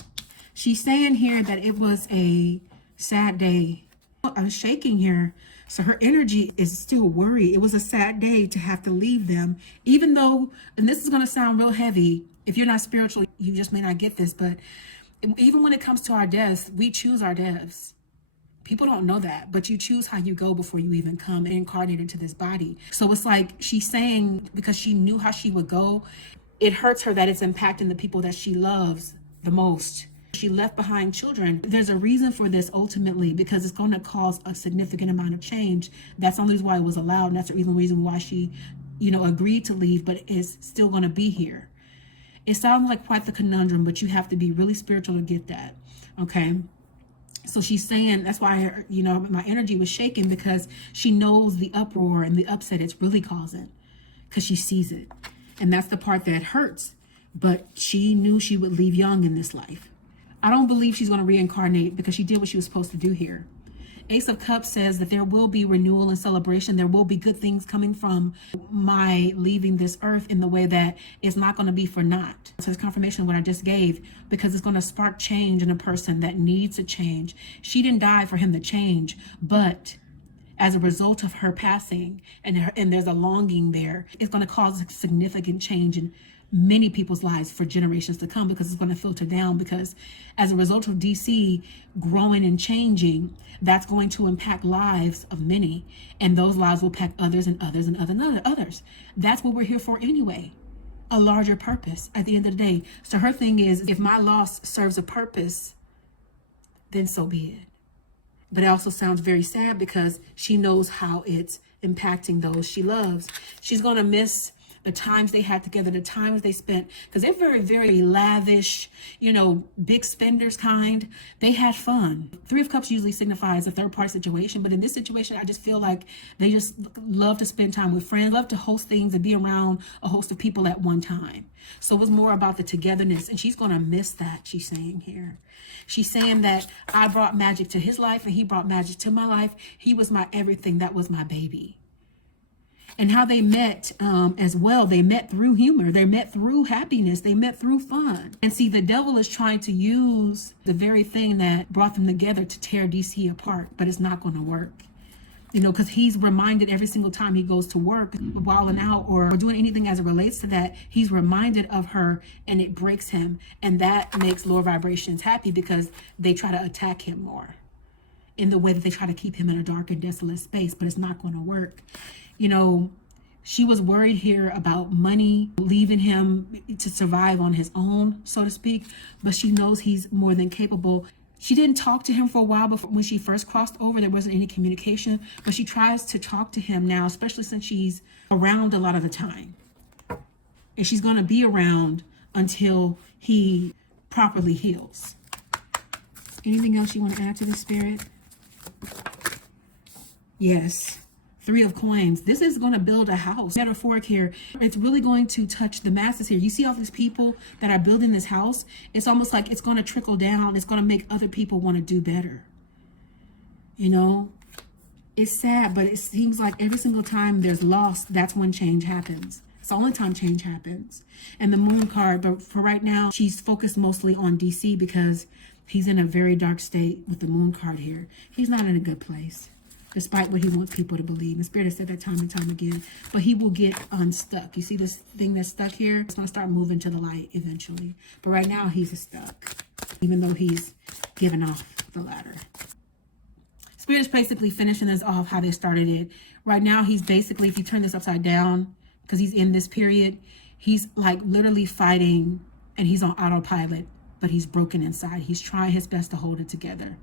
She's saying here that it was a sad day. I'm shaking here. So her energy is still worried. It was a sad day to have to leave them, even though, and this is going to sound real heavy. If you're not spiritual, you just may not get this, but even when it comes to our deaths, we choose our deaths. People don't know that, but you choose how you go before you even come incarnate into this body. So it's like she's saying, because she knew how she would go, it hurts her that it's impacting the people that she loves the most. She left behind children. There's a reason for this ultimately, because it's going to cause a significant amount of change. That's the only reason why it was allowed, and that's the reason why she, agreed to leave, but is still going to be here. It sounds like quite the conundrum, but you have to be really spiritual to get that. Okay. So she's saying, that's why, my energy was shaking, because she knows the uproar and the upset it's really causing, because she sees it. And that's the part that hurts. But she knew she would leave young in this life. I don't believe she's going to reincarnate, because she did what she was supposed to do here. Ace of Cups says that there will be renewal and celebration. There will be good things coming from my leaving this earth, in the way that it's not going to be for naught. So it's confirmation of what I just gave, because it's going to spark change in a person that needs a change. She didn't die for him to change, but as a result of her passing, and there's a longing there, it's going to cause a significant change in many people's lives for generations to come, because it's going to filter down, because as a result of DC growing and changing, that's going to impact lives of many, and those lives will impact others and others and others. That's what we're here for anyway, a larger purpose at the end of the day. So her thing is, if my loss serves a purpose, then so be it. But it also sounds very sad because she knows how it's impacting those she loves. She's going to miss the times they had together, the times they spent, because they're very, very lavish, you know, big spenders kind. They had fun. Three of Cups usually signifies a third party situation, but in this situation, I just feel like they just love to spend time with friends, love to host things and be around a host of people at one time. So it was more about the togetherness, and she's going to miss that, she's saying here. She's saying that I brought magic to his life and he brought magic to my life. He was my everything. That was my baby. And how they met as well. They met through humor. They met through happiness. They met through fun. And see, the devil is trying to use the very thing that brought them together to tear DC apart, but it's not going to work. You know, because he's reminded every single time he goes to work, wilding out or doing anything as it relates to that, he's reminded of her and it breaks him. And that makes lower vibrations happy because they try to attack him more in the way that they try to keep him in a dark and desolate space, but it's not going to work. You know, she was worried here about money leaving him to survive on his own, so to speak, but she knows he's more than capable. She didn't talk to him for a while before when she first crossed over. There wasn't any communication, but she tries to talk to him now, especially since she's around a lot of the time. And she's going to be around until he properly heals. Anything else you want to add to the spirit? Yes. Three of Coins. This is going to build a house. Metaphoric here. It's really going to touch the masses here. You see all these people that are building this house? It's almost like it's going to trickle down. It's going to make other people want to do better. You know, it's sad, but it seems like every single time there's loss, that's when change happens. It's the only time change happens. And the Moon card, but for right now, she's focused mostly on DC because he's in a very dark state with the Moon card here. He's not in a good place, despite what he wants people to believe. The Spirit has said that time and time again, but he will get unstuck. You see this thing that's stuck here? It's going to start moving to the light eventually. But right now, he's stuck, even though he's given off the ladder. Spirit is basically finishing this off how they started it. Right now, he's basically, if you turn this upside down, because he's in this period, he's like literally fighting and he's on autopilot, but he's broken inside. He's trying his best to hold it together.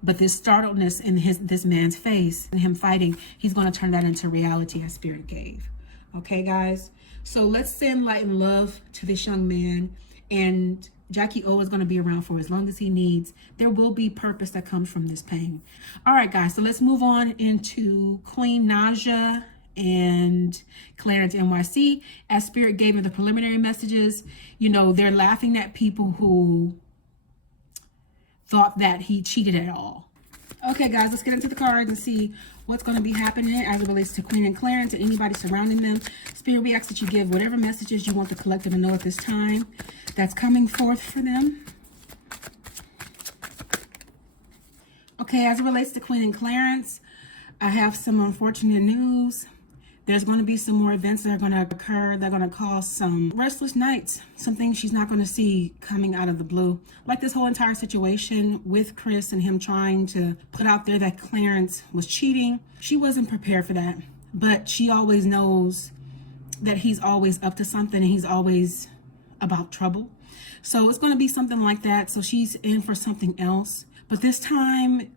But this startledness in this man's face and him fighting, he's going to turn that into reality as Spirit gave. Okay, guys? So let's send light and love to this young man. And Jackie O is going to be around for as long as he needs. There will be purpose that comes from this pain. All right, guys. So let's move on into Queen Naija and Clarence NYC. As Spirit gave me the preliminary messages, you know, they're laughing at people who thought that he cheated at all. Okay, guys, let's get into the cards and see what's going to be happening as it relates to Queen and Clarence and anybody surrounding them. Spirit, we ask that you give whatever messages you want the collective to know at this time that's coming forth for them. Okay, as it relates to Queen and Clarence, I have some unfortunate news. There's going to be some more events that are going to occur. They're going to cause some restless nights, some things she's not going to see coming out of the blue. Like this whole entire situation with Chris and him trying to put out there that Clarence was cheating. She wasn't prepared for that, but she always knows that he's always up to something and he's always about trouble. So it's going to be something like that. So she's in for something else, but this time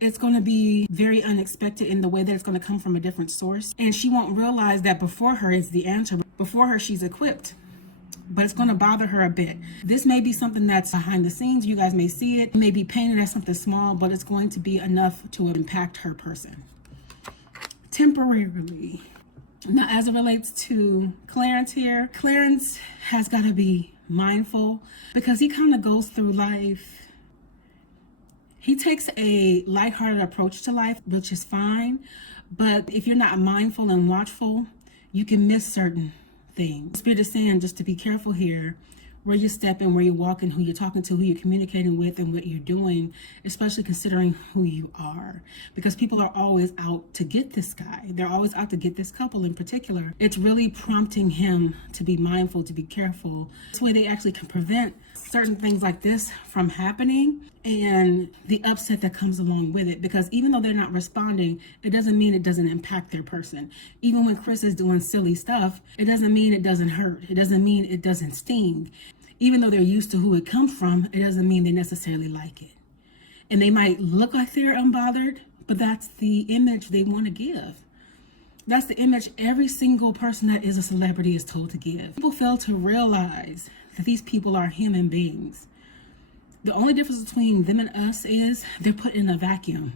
it's going to be very unexpected in the way that it's going to come from a different source. And she won't realize that before her is the answer. Before her, she's equipped. But it's going to bother her a bit. This may be something that's behind the scenes. You guys may see it. It may be painted as something small, but it's going to be enough to impact her person temporarily. Now, as it relates to Clarence here, Clarence has got to be mindful because he kind of goes through life. He takes a lighthearted approach to life, which is fine. But if you're not mindful and watchful, you can miss certain things. Spirit is saying just to be careful here, where you step in, where you walk in, who you're talking to, who you're communicating with, and what you're doing, especially considering who you are. Because people are always out to get this guy. They're always out to get this couple in particular. It's really prompting him to be mindful, to be careful. This way they actually can prevent certain things like this from happening and the upset that comes along with it. Because even though they're not responding, it doesn't mean it doesn't impact their person. Even when Chris is doing silly stuff, it doesn't mean it doesn't hurt. It doesn't mean it doesn't sting. Even though they're used to who it comes from, it doesn't mean they necessarily like it. And they might look like they're unbothered, but that's the image they want to give. That's the image every single person that is a celebrity is told to give. People fail to realize that these people are human beings. The only difference between them and us is they're put in a vacuum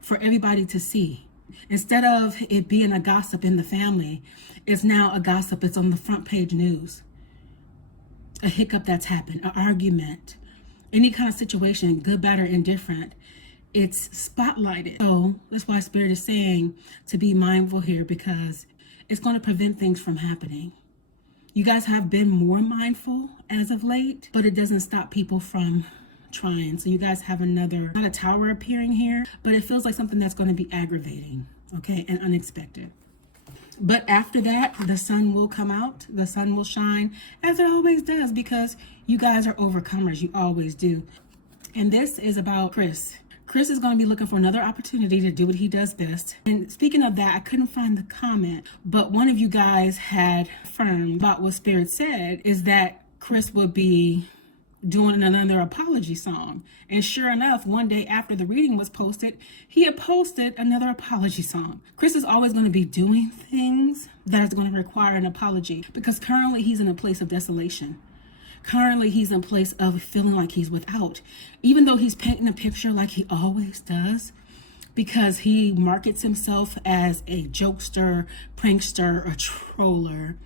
for everybody to see. Instead of it being a gossip in the family, it's now a gossip. It's on the front page news. A hiccup that's happened, an argument, any kind of situation, good, bad, or indifferent, it's spotlighted. So that's why Spirit is saying to be mindful here, because it's going to prevent things from happening. You guys have been more mindful as of late, but it doesn't stop people from trying. So you guys have not a tower appearing here, but it feels like something that's going to be aggravating, okay, and unexpected. But after that, the sun will come out, the sun will shine, as it always does, because you guys are overcomers. You always do. And this is about Chris. Chris is going to be looking for another opportunity to do what he does best. And speaking of that, I couldn't find the comment, but one of you guys had affirmed about what Spirit said is that Chris would be doing another apology song. And sure enough, one day after the reading was posted, he had posted another apology song. Chris is always going to be doing things that is going to require an apology, because currently he's in a place of desolation. Currently, he's in a place of feeling like he's without, even though he's painting a picture like he always does, because he markets himself as a jokester, prankster, or troller.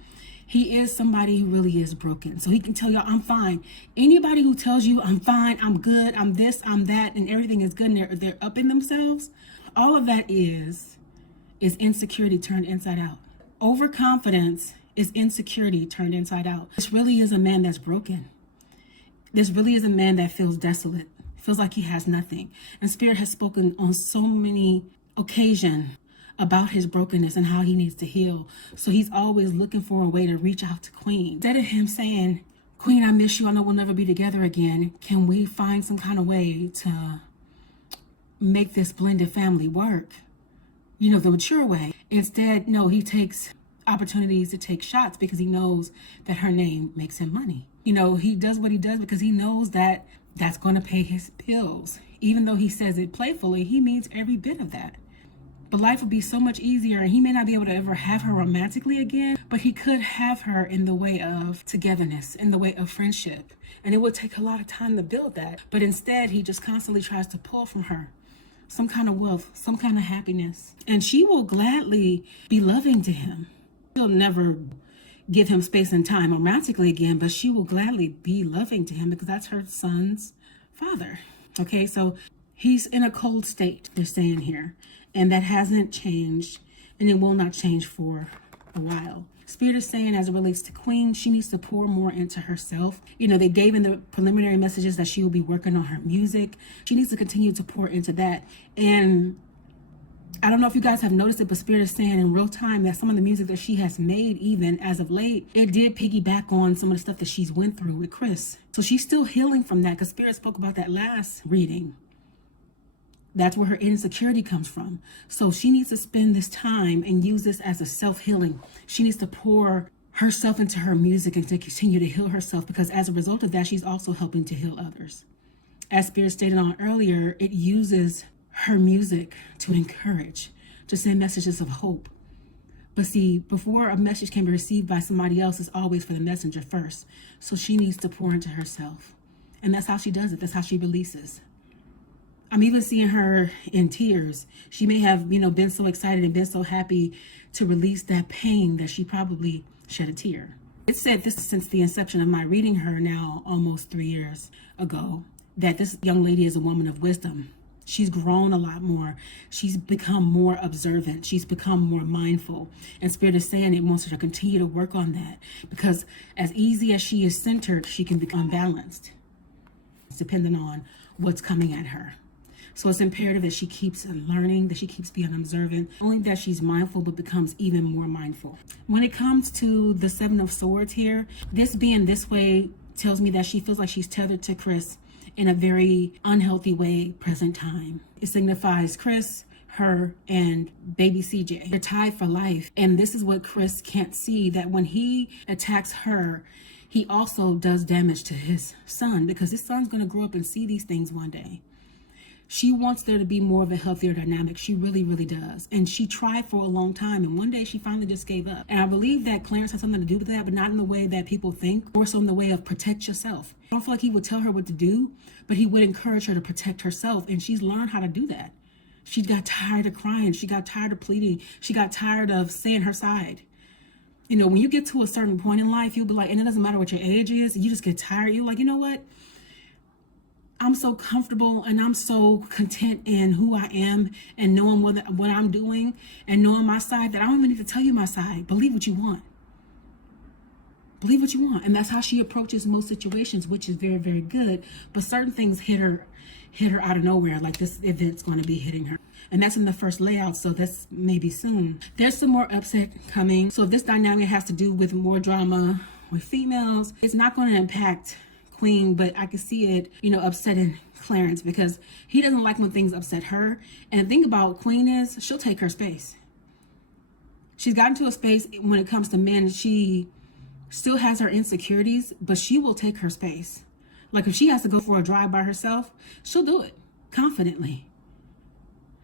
He is somebody who really is broken. So he can tell y'all, I'm fine. Anybody who tells you, I'm fine, I'm good, I'm this, I'm that, and everything is good, and they're up in themselves, all of that is insecurity turned inside out. Overconfidence is insecurity turned inside out. This really is a man that's broken. This really is a man that feels desolate, feels like he has nothing. And Spirit has spoken on so many occasions about his brokenness and how he needs to heal. So he's always looking for a way to reach out to Queen. Instead of him saying, Queen, I miss you, I know we'll never be together again, can we find some kind of way to make this blended family work? You know, the mature way. Instead, no, he takes opportunities to take shots because he knows that her name makes him money. You know, he does what he does because he knows that that's going to pay his bills. Even though he says it playfully, he means every bit of that. But life would be so much easier, and he may not be able to ever have her romantically again, but he could have her in the way of togetherness, in the way of friendship. And it would take a lot of time to build that. But instead, he just constantly tries to pull from her some kind of wealth, some kind of happiness. And she will gladly be loving to him. She'll never give him space and time romantically again, but she will gladly be loving to him because that's her son's father. Okay, so he's in a cold state, they're saying here, and that hasn't changed, and it will not change for a while. Spirit is saying, as it relates to Queen, she needs to pour more into herself. You know, they gave in the preliminary messages that she will be working on her music. She needs to continue to pour into that. And I don't know if you guys have noticed it, but Spirit is saying in real time that some of the music that she has made, even as of late, it did piggyback on some of the stuff that she's went through with Chris. So she's still healing from that, because Spirit spoke about that last reading. That's where her insecurity comes from. So she needs to spend this time and use this as a self-healing. She needs to pour herself into her music and to continue to heal herself, because as a result of that, she's also helping to heal others. As Spirit stated on earlier, it uses her music to encourage, to send messages of hope. But see, before a message can be received by somebody else, it's always for the messenger first. So she needs to pour into herself. And that's how she does it. That's how she releases. I'm even seeing her in tears. She may have, been so excited and been so happy to release that pain that she probably shed a tear. It said this since the inception of my reading her now almost 3 years ago, that this young lady is a woman of wisdom. She's grown a lot more. She's become more observant. She's become more mindful. And Spirit is saying it wants her to continue to work on that, because as easy as she is centered, she can become balanced. It's dependent on what's coming at her. So it's imperative that she keeps learning, that she keeps being observant, only that she's mindful, but becomes even more mindful. When it comes to the Seven of Swords here, this being this way tells me that she feels like she's tethered to Chris in a very unhealthy way present time. It signifies Chris, her, and baby CJ. They're tied for life. And this is what Chris can't see, that when he attacks her, he also does damage to his son, because his son's going to grow up and see these things one day. She wants there to be more of a healthier dynamic. She really, really does. And she tried for a long time. And one day she finally just gave up. And I believe that Clarence has something to do with that, but not in the way that people think, more so in the way of protect yourself. I don't feel like he would tell her what to do, but he would encourage her to protect herself. And she's learned how to do that. She got tired of crying. She got tired of pleading. She got tired of saying her side. You know, when you get to a certain point in life, you'll be like, and it doesn't matter what your age is, you just get tired. You're like, you know what? I'm so comfortable and I'm so content in who I am and knowing what I'm doing and knowing my side that I don't even need to tell you my side. Believe what you want. Believe what you want. And that's how she approaches most situations, which is very, very good. But certain things hit her out of nowhere, like this event's going to be hitting her. And that's in the first layout, so that's maybe soon. There's some more upset coming. So if this dynamic has to do with more drama with females, it's not going to impact Queen, but I can see it, you know, upsetting Clarence because he doesn't like when things upset her. And the thing about Queen is she'll take her space. She's gotten to a space when it comes to men, she still has her insecurities, but she will take her space. Like if she has to go for a drive by herself, she'll do it confidently.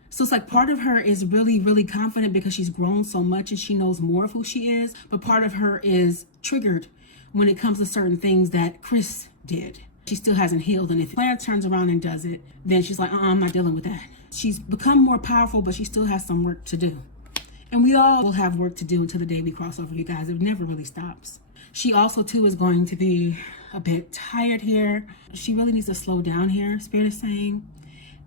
So it's like part of her is really, really confident because she's grown so much and she knows more of who she is. But part of her is triggered when it comes to certain things that Chris did. She still hasn't healed. And if Clarence turns around and does it, then she's like, I'm not dealing with that. She's become more powerful, but she still has some work to do. And we all will have work to do until the day we cross over, you guys. It never really stops. She also, too, is going to be a bit tired here. She really needs to slow down here, Spirit is saying.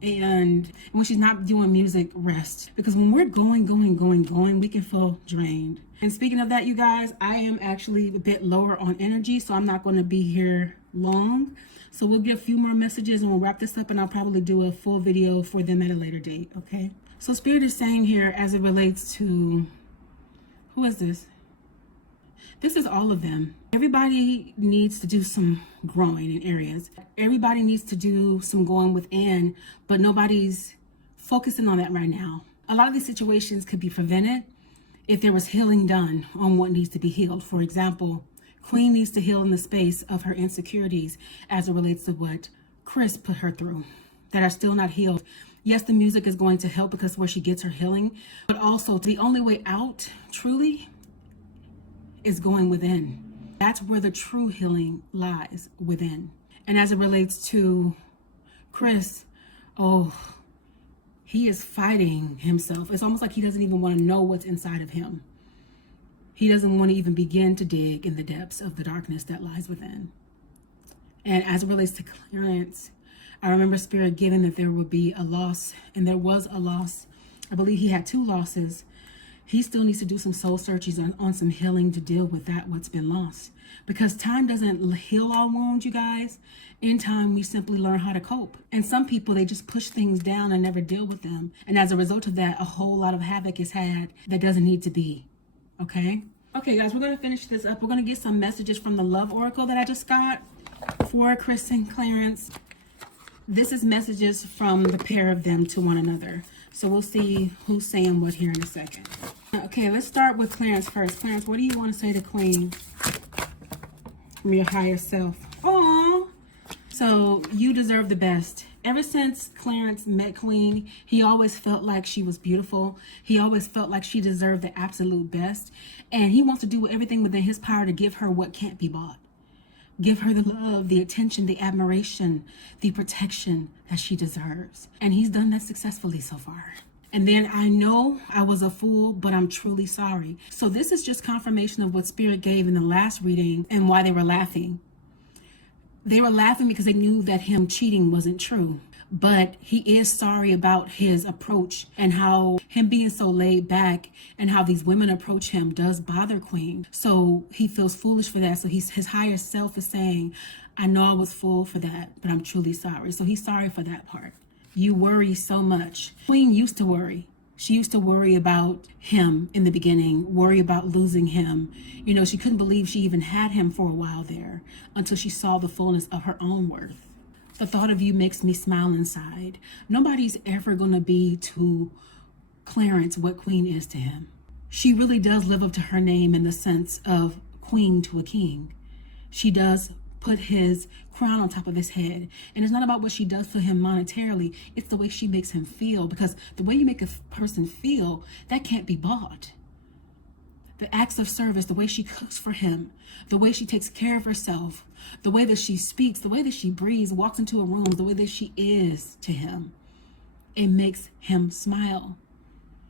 And when she's not doing music, rest. Because when we're going, we can feel drained. And speaking of that, you guys, I am actually a bit lower on energy, so I'm not going to be here long. So we'll get a few more messages and we'll wrap this up, and I'll probably do a full video for them at a later date, okay? So Spirit is saying here, as it relates to, who is this? This is all of them. Everybody needs to do some growing in areas. Everybody needs to do some going within, but nobody's focusing on that right now. A lot of these situations could be prevented if there was healing done on what needs to be healed. For example, Queen needs to heal in the space of her insecurities as it relates to what Chris put her through that are still not healed. Yes, the music is going to help because where she gets her healing, but also the only way out truly is going within. That's where the true healing lies, within. And as it relates to Chris, he is fighting himself. It's almost like he doesn't even want to know what's inside of him. He doesn't want to even begin to dig in the depths of the darkness that lies within. And as it relates to Clarence, I remember Spirit giving that there would be a loss, and there was a loss. I believe he had 2 losses. He still needs to do some soul searches on some healing to deal with that, what's been lost. Because time doesn't heal all wounds, you guys. In time, we simply learn how to cope. And some people, they just push things down and never deal with them. And as a result of that, a whole lot of havoc is had that doesn't need to be. Okay? Okay, guys, we're going to finish this up. We're going to get some messages from the Love Oracle that I just got for Chris and Clarence. This is messages from the pair of them to one another. So we'll see who's saying what here in a second. Okay, let's start with Clarence first. Clarence, what do you want to say to Queen from your higher self? Aww. So you deserve the best. Ever since Clarence met Queen, he always felt like she was beautiful. He always felt like she deserved the absolute best. And he wants to do everything within his power to give her what can't be bought. Give her the love, the attention, the admiration, the protection that she deserves. And he's done that successfully so far. And then I know I was a fool, but I'm truly sorry. So this is just confirmation of what Spirit gave in the last reading and why they were laughing. They were laughing because they knew that him cheating wasn't true. But he is sorry about his approach and how him being so laid back and how these women approach him does bother Queen. So he feels foolish for that. So his higher self is saying, I know I was fool for that, but I'm truly sorry. So he's sorry for that part. You worry so much. Queen used to worry. She used to worry about him in the beginning, worry about losing him. You know, she couldn't believe she even had him for a while there until she saw the fullness of her own worth. The thought of you makes me smile inside. Nobody's ever going to be to Clarence what Queen is to him. She really does live up to her name in the sense of queen to a king. She does put his crown on top of his head. And it's not about what she does for him monetarily. It's the way she makes him feel, because the way you make a person feel, that can't be bought. The acts of service, the way she cooks for him, the way she takes care of herself, the way that she speaks, the way that she breathes, walks into a room, the way that she is to him, it makes him smile.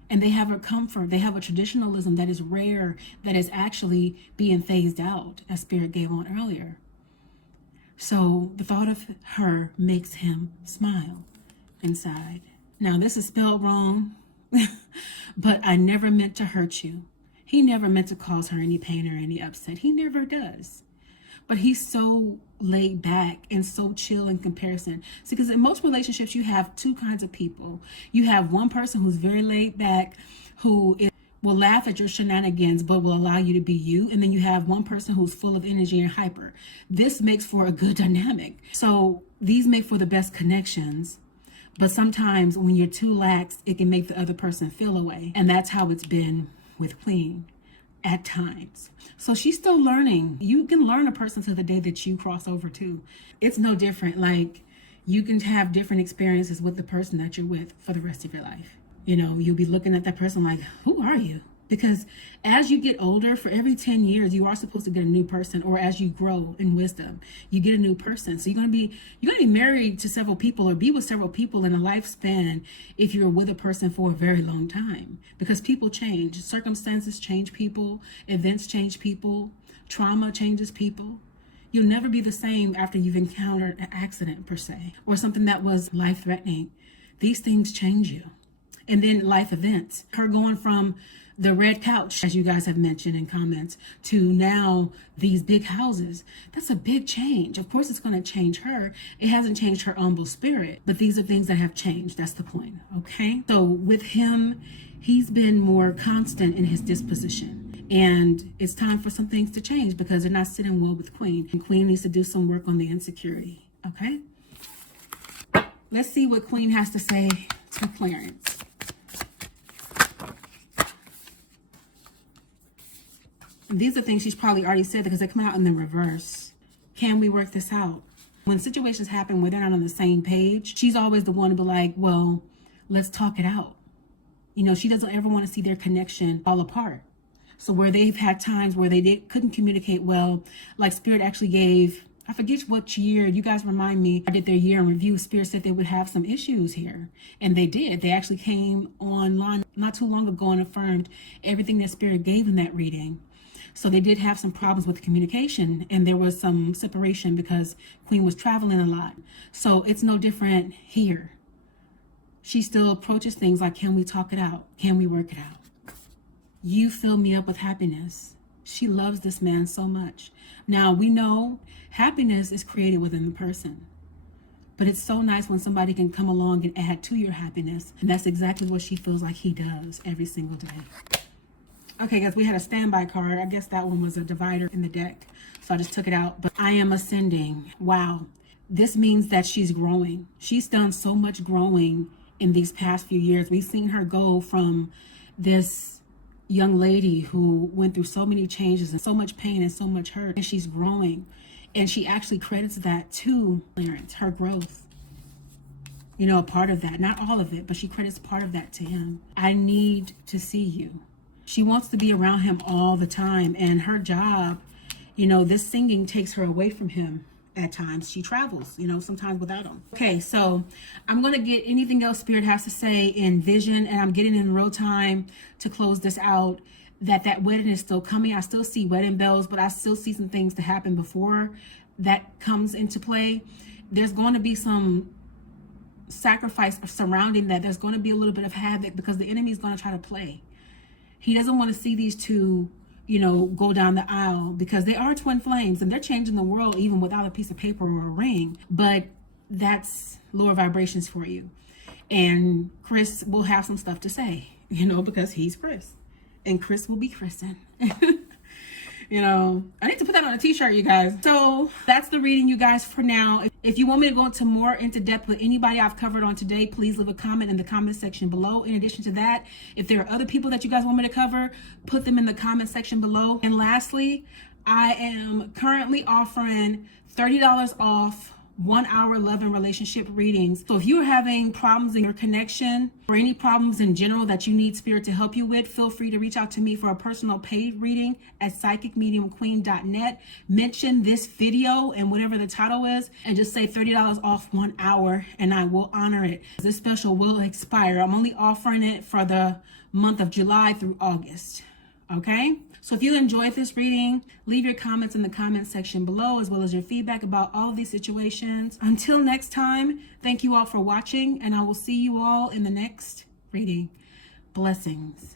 And they have a comfort, they have a traditionalism that is rare, that is actually being phased out, as Spirit gave on earlier. So the thought of her makes him smile inside. Now, this is spelled wrong, but I never meant to hurt you. He never meant to cause her any pain or any upset. He never does. But he's so laid back and so chill in comparison. See, because in most relationships, you have two kinds of people. You have one person who's very laid back, will laugh at your shenanigans, but will allow you to be you. And then you have one person who's full of energy and hyper. This makes for a good dynamic. So these make for the best connections. But sometimes when you're too lax, it can make the other person feel away. And that's how it's been with Queen at times. So she's still learning. You can learn a person to the day that you cross over too. It's no different. Like, you can have different experiences with the person that you're with for the rest of your life. You know, you'll be looking at that person like, who are you? Because as you get older, for every 10 years, you are supposed to get a new person, or as you grow in wisdom, you get a new person. So you're gonna be married to several people, or be with several people in a lifespan if you're with a person for a very long time. Because people change, circumstances change people, events change people, trauma changes people. You'll never be the same after you've encountered an accident per se, or something that was life-threatening. These things change you. And then life events. Her going from the red couch, as you guys have mentioned in comments, to now these big houses. That's a big change. Of course, it's going to change her. It hasn't changed her humble spirit, but these are things that have changed. That's the point. Okay. So with him, he's been more constant in his disposition, and it's time for some things to change because they're not sitting well with Queen. And Queen needs to do some work on the insecurity. Okay. Let's see what Queen has to say to Clarence. These are things she's probably already said because they come out in the reverse. Can we work this out? When situations happen where they're not on the same page, she's always the one to be like, well, let's talk it out. You know, she doesn't ever want to see their connection fall apart. So where they've had times where they couldn't communicate well, like Spirit actually gave, I forget what year, you guys remind me, I did their year in review. Spirit said they would have some issues here. And they did. They actually came online not too long ago and affirmed everything that Spirit gave in that reading. So they did have some problems with communication, and there was some separation because Queen was traveling a lot. So it's no different here. She still approaches things like, can we talk it out? Can we work it out? You fill me up with happiness. She loves this man so much. Now, we know happiness is created within the person, but it's so nice when somebody can come along and add to your happiness. And that's exactly what she feels like he does every single day. Okay, guys, we had a standby card. I guess that one was a divider in the deck, so I just took it out. But I am ascending. Wow. This means that she's growing. She's done so much growing in these past few years. We've seen her go from this young lady who went through so many changes and so much pain and so much hurt, and she's growing. And she actually credits that to Clarence, her growth. You know, a part of that, not all of it, but she credits part of that to him. I need to see you. She wants to be around him all the time, and her job, you know, this singing takes her away from him at times. She travels, you know, sometimes without him. Okay, so I'm going to get anything else Spirit has to say in vision, and I'm getting in real time to close this out, that wedding is still coming. I still see wedding bells, but I still see some things to happen before that comes into play. There's going to be some sacrifice surrounding that. There's going to be a little bit of havoc because the enemy is going to try to play. He doesn't want to see these two, you know, go down the aisle because they are twin flames and they're changing the world even without a piece of paper or a ring. But that's lower vibrations for you. And Chris will have some stuff to say, you know, because he's Chris. And Chris will be Kristen. You know, I need to put that on a t-shirt, you guys. So that's the reading, you guys, for now. If you want me to go into depth with anybody I've covered on today, please leave a comment in the comment section below. In addition to that, if there are other people that you guys want me to cover, put them in the comment section below. And lastly, I am currently offering $30 off 1 hour love and relationship readings. So if you're having problems in your connection or any problems in general that you need Spirit to help you with, feel free to reach out to me for a personal paid reading at psychicmediumqueen.net. Mention this video and whatever the title is and just say $30 off 1 hour and I will honor it. This special will expire. I'm only offering it for the month of July through August. Okay? So if you enjoyed this reading, leave your comments in the comment section below, as well as your feedback about all of these situations. Until next time, thank you all for watching, and I will see you all in the next reading. Blessings.